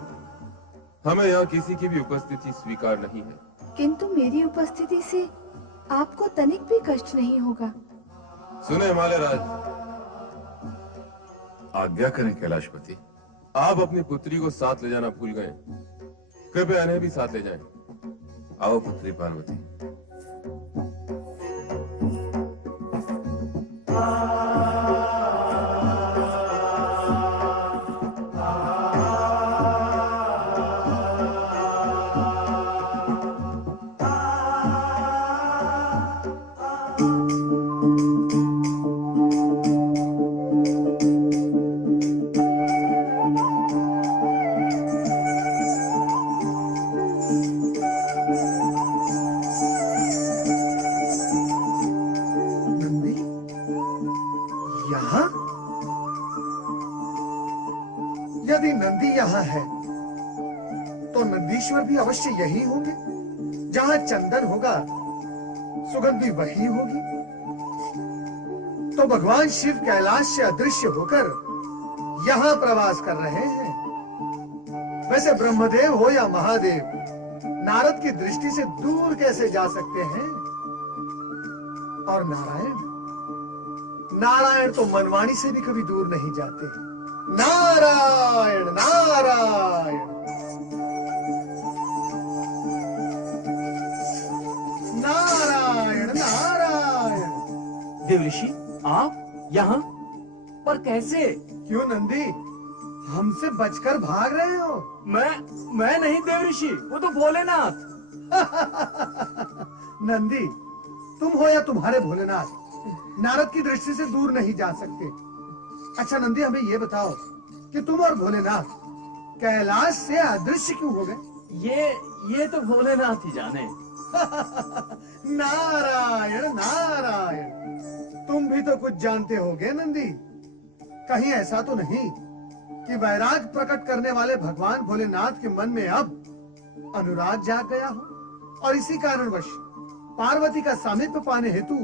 हमें यहाँ किसी की भी उपस्थिति स्वीकार नहीं है। किंतु मेरी उपस्थिति से आपको तनिक भी कष्ट नहीं होगा। सुने हिमालय राज, आज्ञा करें कैलाशपति। आप अपनी पुत्री को साथ ले जाना भूल गए। कृपया इन्हें भी साथ ले जाएं। आओ पुत्री पार्वती। नंदी यहाँ? यदि नंदी यहाँ है तो नंदीश्वर भी अवश्य यही होंगे। जहाँ चंदन होगा सुगंध भी वही होगी। तो भगवान शिव कैलाश से अदृश्य होकर यहाँ प्रवास कर रहे हैं। वैसे ब्रह्मदेव हो या महादेव, नारद की दृष्टि से दूर कैसे जा सकते हैं? और नारायण, नारायण तो मनवाणी से भी कभी दूर नहीं जाते। नारायण नारायण नारायण नारायण। देव ऋषि, आप यहाँ पर कैसे? क्यों नंदी, हमसे बचकर भाग रहे हो? मैं नहीं देव ऋषि, वो तो भोलेनाथ। नंदी, तुम हो या तुम्हारे भोलेनाथ, नारद की दृष्टि से दूर नहीं जा सकते। अच्छा नंदी, हमें ये बताओ कि तुम और भोलेनाथ कैलाश से अदृश्य क्यों हो गए? ये तो भोलेनाथ ही जाने। नारायण नारायण, तुम भी तो कुछ जानते होगे नंदी। कहीं ऐसा तो नहीं कि वैराग प्रकट करने वाले भगवान भोलेनाथ के मन में अब अनुराग जाग गया हो और इसी कारणवश पार्वती का सामीप्य पाने हेतु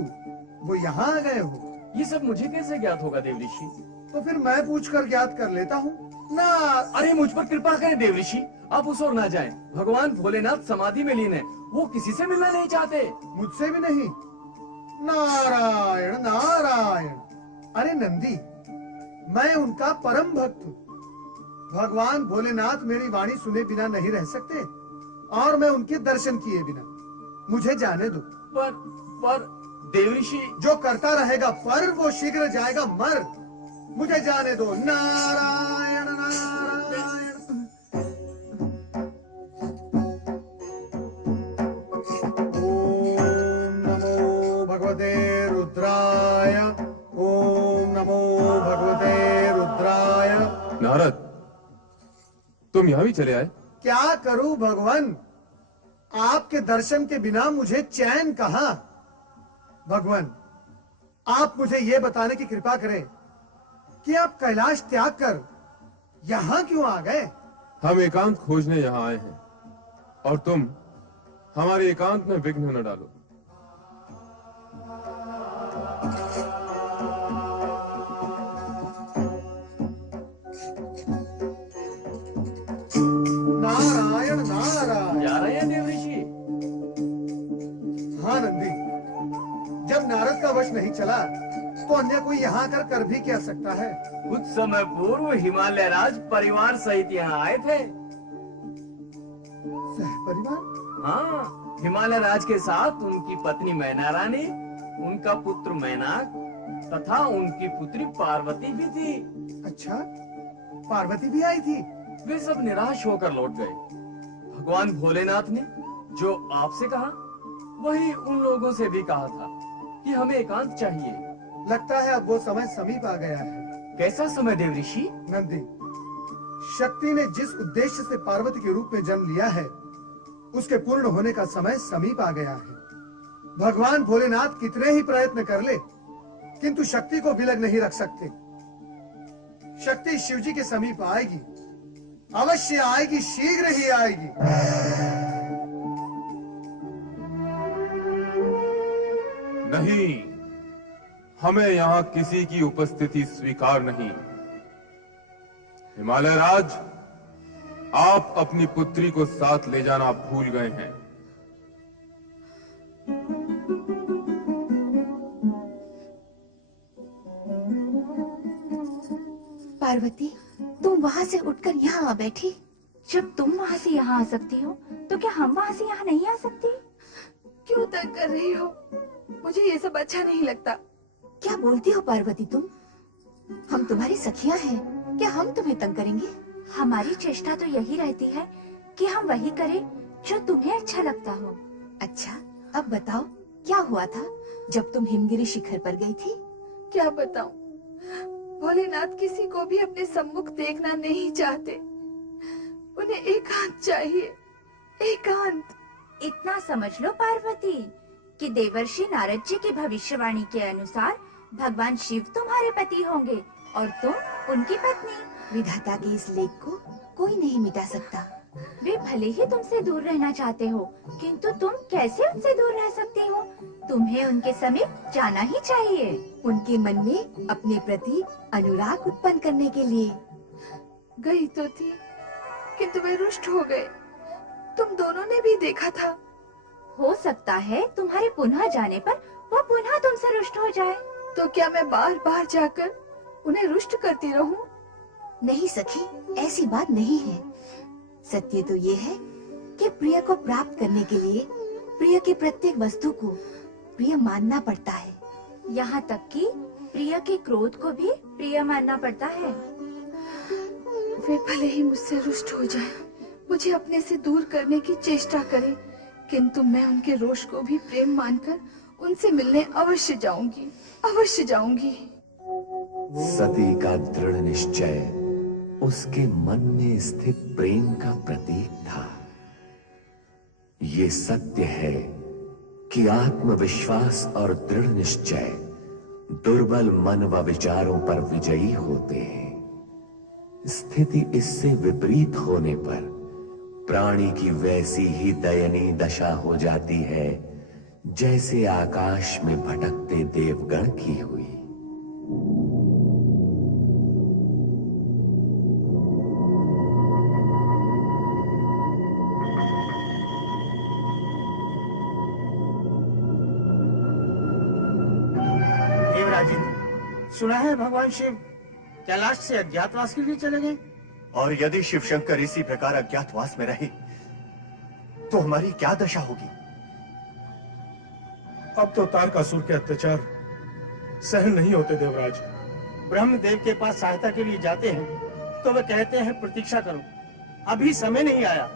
वो यहाँ आ गए हो। ये सब मुझे कैसे ज्ञात होगा देव ऋषि? तो फिर मैं पूछकर ज्ञात कर लेता हूँ ना। अरे मुझ पर कृपा करें देव ऋषि, आप उस ओर ना जाएं। भगवान भोलेनाथ समाधि में लीन है, वो किसी से मिलना नहीं चाहते। मुझसे भी नहीं। नारायण नारायण। अरे नंदी, मैं उनका परम भक्त हूँ। भगवान भोलेनाथ मेरी वाणी सुने बिना नहीं रह सकते और मैं उनके दर्शन किए बिना। मुझे जाने दो। पर देव ऋषि, जो करता रहेगा पर वो शीघ्र जाएगा मर। मुझे जाने दो। नारायण नारायण। ओम नमो भगवते रुद्राय। ओम नमो भगवते रुद्राय। नारद, तुम यहाँ भी चले आए? क्या करूं भगवान, आपके दर्शन के बिना मुझे चैन कहां। भगवान, आप मुझे ये बताने की कृपा करें कि आप कैलाश त्याग कर यहाँ क्यों आ गए? हम एकांत खोजने यहाँ आए हैं और तुम हमारे एकांत में विघ्न न डालो। नारायण नारायण। जा रहे हैं देव ऋषि? हाँ नंदी, जब नारद का वश नहीं चला तो अन्य कोई यहाँ आकर कर भी क्या सकता है। कुछ समय पूर्व हिमालय राज परिवार सहित यहाँ आए थे। परिवार? हाँ, हिमालय राज के साथ उनकी पत्नी मैना रानी, उनका पुत्र मैनाक तथा उनकी पुत्री पार्वती भी थी। अच्छा, पार्वती भी आई थी? वे सब निराश होकर लौट गए। भगवान भोलेनाथ ने जो आपसे कहा वही उन लोगों से भी कहा था कि हमें एकांत चाहिए। लगता है अब वो समय समीप आ गया है। कैसा समय देव ऋषि? नंदी, शक्ति ने जिस उद्देश्य से पार्वती के रूप में जन्म लिया है उसके पूर्ण होने का समय समीप आ गया है। भगवान भोलेनाथ कितने ही प्रयत्न कर ले किंतु शक्ति को विलग नहीं रख सकते। शक्ति शिवजी के समीप आएगी, अवश्य आएगी, शीघ्र ही आएगी। नहीं, हमें यहाँ किसी की उपस्थिति स्वीकार नहीं। हिमालय राज, आप अपनी पुत्री को साथ ले जाना भूल गए हैं। पार्वती, तुम वहाँ से उठकर यहाँ आ बैठी। जब तुम वहाँ से यहाँ आ सकती हो तो क्या हम वहाँ से यहाँ नहीं आ सकते? क्यों तंग कर रही हो? मुझे ये सब अच्छा नहीं लगता। क्या बोलती हो पार्वती तुम? हम तुम्हारी सखियां हैं, क्या हम तुम्हें तंग करेंगे? हमारी चेष्टा तो यही रहती है कि हम वही करें जो तुम्हें अच्छा लगता हो। अच्छा, अब बताओ क्या हुआ था जब तुम हिमगिरी शिखर पर गई थी? क्या बताऊं? भोलेनाथ किसी को भी अपने सम्मुख देखना नहीं चाहते। उन्हें एकांत चाहिए, एकांत। इतना समझ लो पार्वती कि देवर्षि नारद जी की भविष्यवाणी के अनुसार भगवान शिव तुम्हारे पति होंगे और तुम उनकी पत्नी। विधाता के इस लेख को कोई नहीं मिटा सकता। वे भले ही तुमसे दूर रहना चाहते हो, किंतु तुम कैसे उनसे दूर रह सकती हो? तुम्हें उनके समीप जाना ही चाहिए, उनके मन में अपने प्रति अनुराग उत्पन्न करने के लिए। गई तो थी, किंतु वे रुष्ट हो गए। तुम दोनों ने भी देखा था। हो सकता है तुम्हारे पुनः जाने पर वो पुनः तुमसे रुष्ट हो जाए। तो क्या मैं बार बार जाकर उन्हें रुष्ट करती रहूं? नहीं सखी, ऐसी बात नहीं है। सत्य तो ये है कि प्रिय को प्राप्त करने के लिए प्रिय की प्रत्येक वस्तु को प्रिय मानना पड़ता है। यहाँ तक कि प्रिय के क्रोध को भी प्रिय मानना पड़ता है। वे भले ही मुझसे रुष्ट हो जाए, मुझे अपने से दूर करने की चेष्टा करे, किंतु मैं उनके रोष को भी प्रेम मानकर उनसे मिलने अवश्य जाऊंगी, अवश्य जाऊंगी। सती का दृढ़ निश्चय उसके मन में स्थित प्रेम का प्रतीक था। ये सत्य है कि आत्मविश्वास और दृढ़ निश्चय दुर्बल मन व विचारों पर विजयी होते हैं, स्थिति इससे विपरीत होने पर प्राणी की वैसी ही दयनीय दशा हो जाती है जैसे आकाश में भटकते देवगण की हुई। देवराजित, सुना है भगवान शिव कैलाश से अज्ञातवास के लिए चले गए। और यदि शिव शंकर इसी प्रकार अज्ञातवास में रहे तो हमारी क्या दशा होगी? अब तो तारकासुर के अत्याचार सहन नहीं होते देवराज। ब्रह्मदेव के पास सहायता के लिए जाते हैं तो वे कहते हैं प्रतीक्षा करो, अभी समय नहीं आया।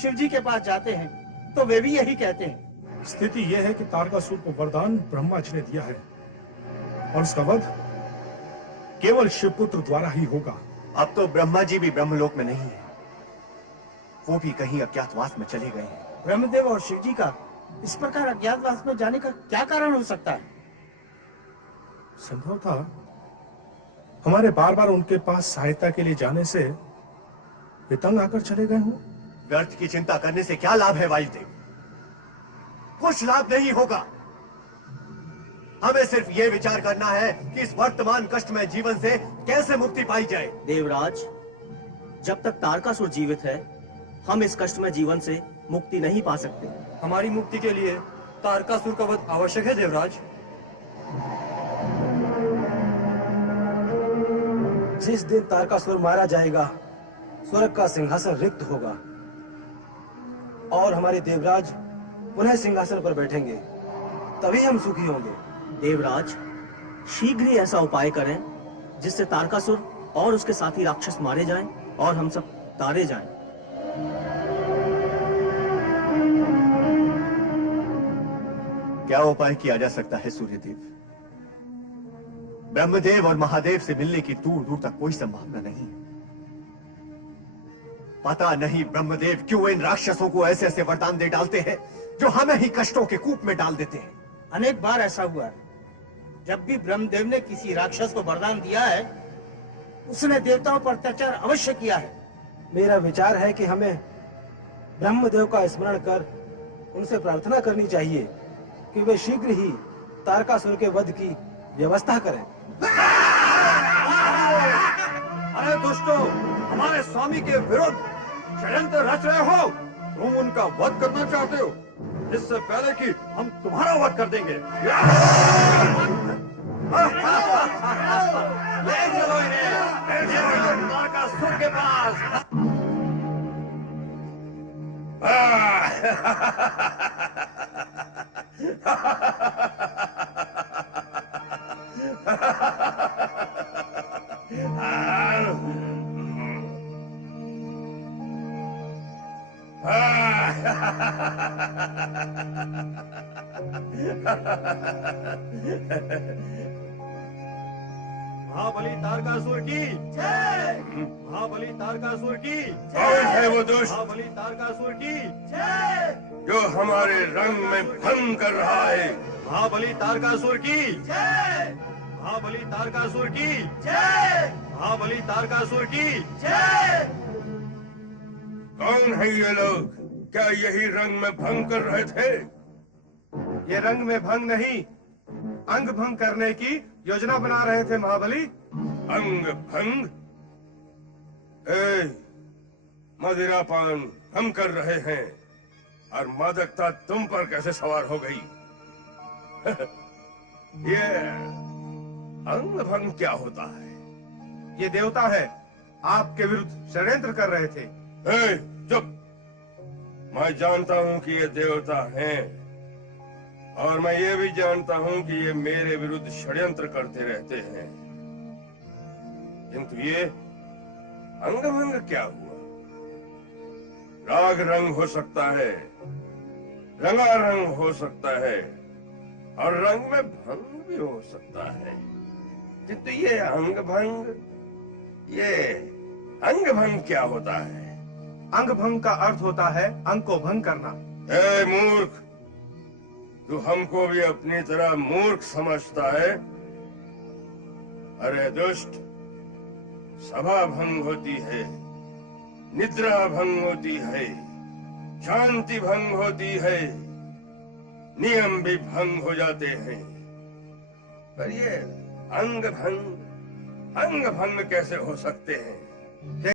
शिव जी के पास जाते हैं तो वे भी यही कहते हैं। स्थिति यह है कि तारकासुर को वरदान ब्रह्मा जी ने दिया है और उसका वध केवल शिवपुत्र द्वारा ही होगा। अब तो ब्रह्मा जी भी ब्रह्मलोक में नहीं है, वो भी कहीं अज्ञातवास में चले गए हैं। ब्रह्मदेव और शिव जी का इस प्रकार अज्ञातवास में जाने का क्या कारण हो सकता है? संभव था हमारे बार बार उनके पास सहायता के लिए जाने से वे तंग आकर चले गए हों। व्यर्थ की चिंता करने से क्या लाभ है वायुदेव? कुछ लाभ नहीं होगा। हमें सिर्फ ये विचार करना है कि इस वर्तमान कष्टमय जीवन से कैसे मुक्ति पाई जाए। देवराज, जब तक तारकासुर जीवित है हम इस कष्टमय जीवन से मुक्ति नहीं पा सकते। हमारी मुक्ति के लिए तारकासुर का वध आवश्यक है देवराज। जिस दिन तारकासुर मारा जाएगा स्वर्ग का सिंहासन रिक्त होगा और हमारे देवराज पुनः सिंहासन पर बैठेंगे, तभी हम सुखी होंगे। देवराज, शीघ्र ही ऐसा उपाय करें जिससे तारकासुर और उसके साथी राक्षस मारे जाएं और हम सब तारे जाएं। क्या उपाय किया जा सकता है सूर्यदेव? ब्रह्मदेव और महादेव से मिलने की दूर दूर तक कोई संभावना नहीं। पता नहीं ब्रह्मदेव क्यों इन राक्षसों को ऐसे ऐसे वरदान दे डालते हैं जो हमें ही कष्टों के कूप में डाल देते हैं। अनेक बार ऐसा हुआ है। जब भी ब्रह्मदेव ने किसी राक्षस को वरदान दिया है उसने देवताओं पर अत्याचार अवश्य किया है। मेरा विचार है कि हमें ब्रह्मदेव का स्मरण कर उनसे प्रार्थना करनी चाहिए कि वे शीघ्र ही तारकासुर के वध की व्यवस्था करें। अरे दुष्टों, हमारे स्वामी के विरुद्ध षड्यंत्र रच रहे हो। तुम उनका वध करना चाहते हो, इससे पहले कि हम तुम्हारा वध कर देंगे। ले चलो इन्हें, तारकासुर के पास। महाबली तारकासुर की जय। महाबली तारकासुर की कौन है वो दुष्ट महाबली तारकासुर की जय। जो हमारे रंग में भंग कर रहा है? महाबली तारकासुर की जय। महाबली तारकासुर की जय। महाबली तारकासुर की जय। कौन है ये लोग? क्या यही रंग में भंग कर रहे थे? ये रंग में भंग नहीं, अंग भंग करने की योजना बना रहे थे महाबली। अंग भंग? मदिरापान हम कर रहे हैं और मादकता तुम पर कैसे सवार हो गई? ये अंग भंग क्या होता है? ये देवता है, आपके विरुद्ध षड्यंत्र कर रहे थे। चुप! मैं जानता हूं कि ये देवता हैं और मैं ये भी जानता हूं कि ये मेरे विरुद्ध षड्यंत्र करते रहते हैं, किंतु ये अंगभंग क्या हुआ? राग रंग हो सकता है, रंगा रंग हो सकता है और रंग में भंग भी हो सकता है, किंतु ये अंगभंग, ये अंगभंग क्या होता है? अंग भंग का अर्थ होता है अंग को भंग करना। ए मूर्ख, तू हमको भी अपनी तरह मूर्ख समझता है? अरे दुष्ट, सभा भंग होती है, निद्रा भंग होती है, शांति भंग होती है, नियम भी भंग हो जाते हैं, पर ये अंग भंग कैसे हो सकते हैं?